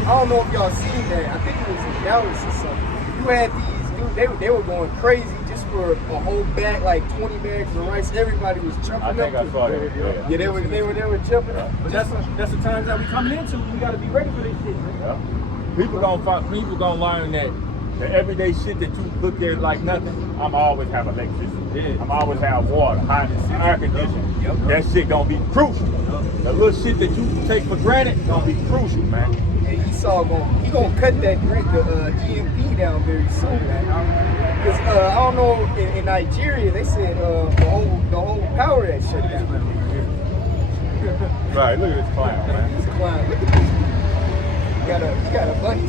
I don't know if y'all seen that. I think it was in Dallas or something. You had these dudes, they were going crazy just for a whole bag, like 20 bags of rice. Everybody was jumping I think up. I saw that. Yeah, they were jumping up. But that's the times that we coming into. We gotta be ready for this shit, man. Yeah. People gonna learn that the everyday shit that you look at like nothing, I'm always have electricity. Yeah. I'm always have water, air conditioning. Yep. That shit gonna be crucial. The little shit that you take for granted gonna be crucial, man. And he gonna cut that EMP down very soon, man. Because I don't know, in Nigeria they said the whole power had shut down. Right, look at this clown, man. This clown, look at this. You got a bunny.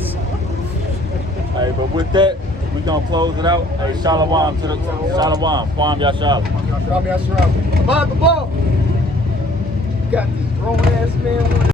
Hey, but with that, we gonna close it out. Hey, shalom to the shalom. Farm Yashab. Bob the ball. Got this grown ass man.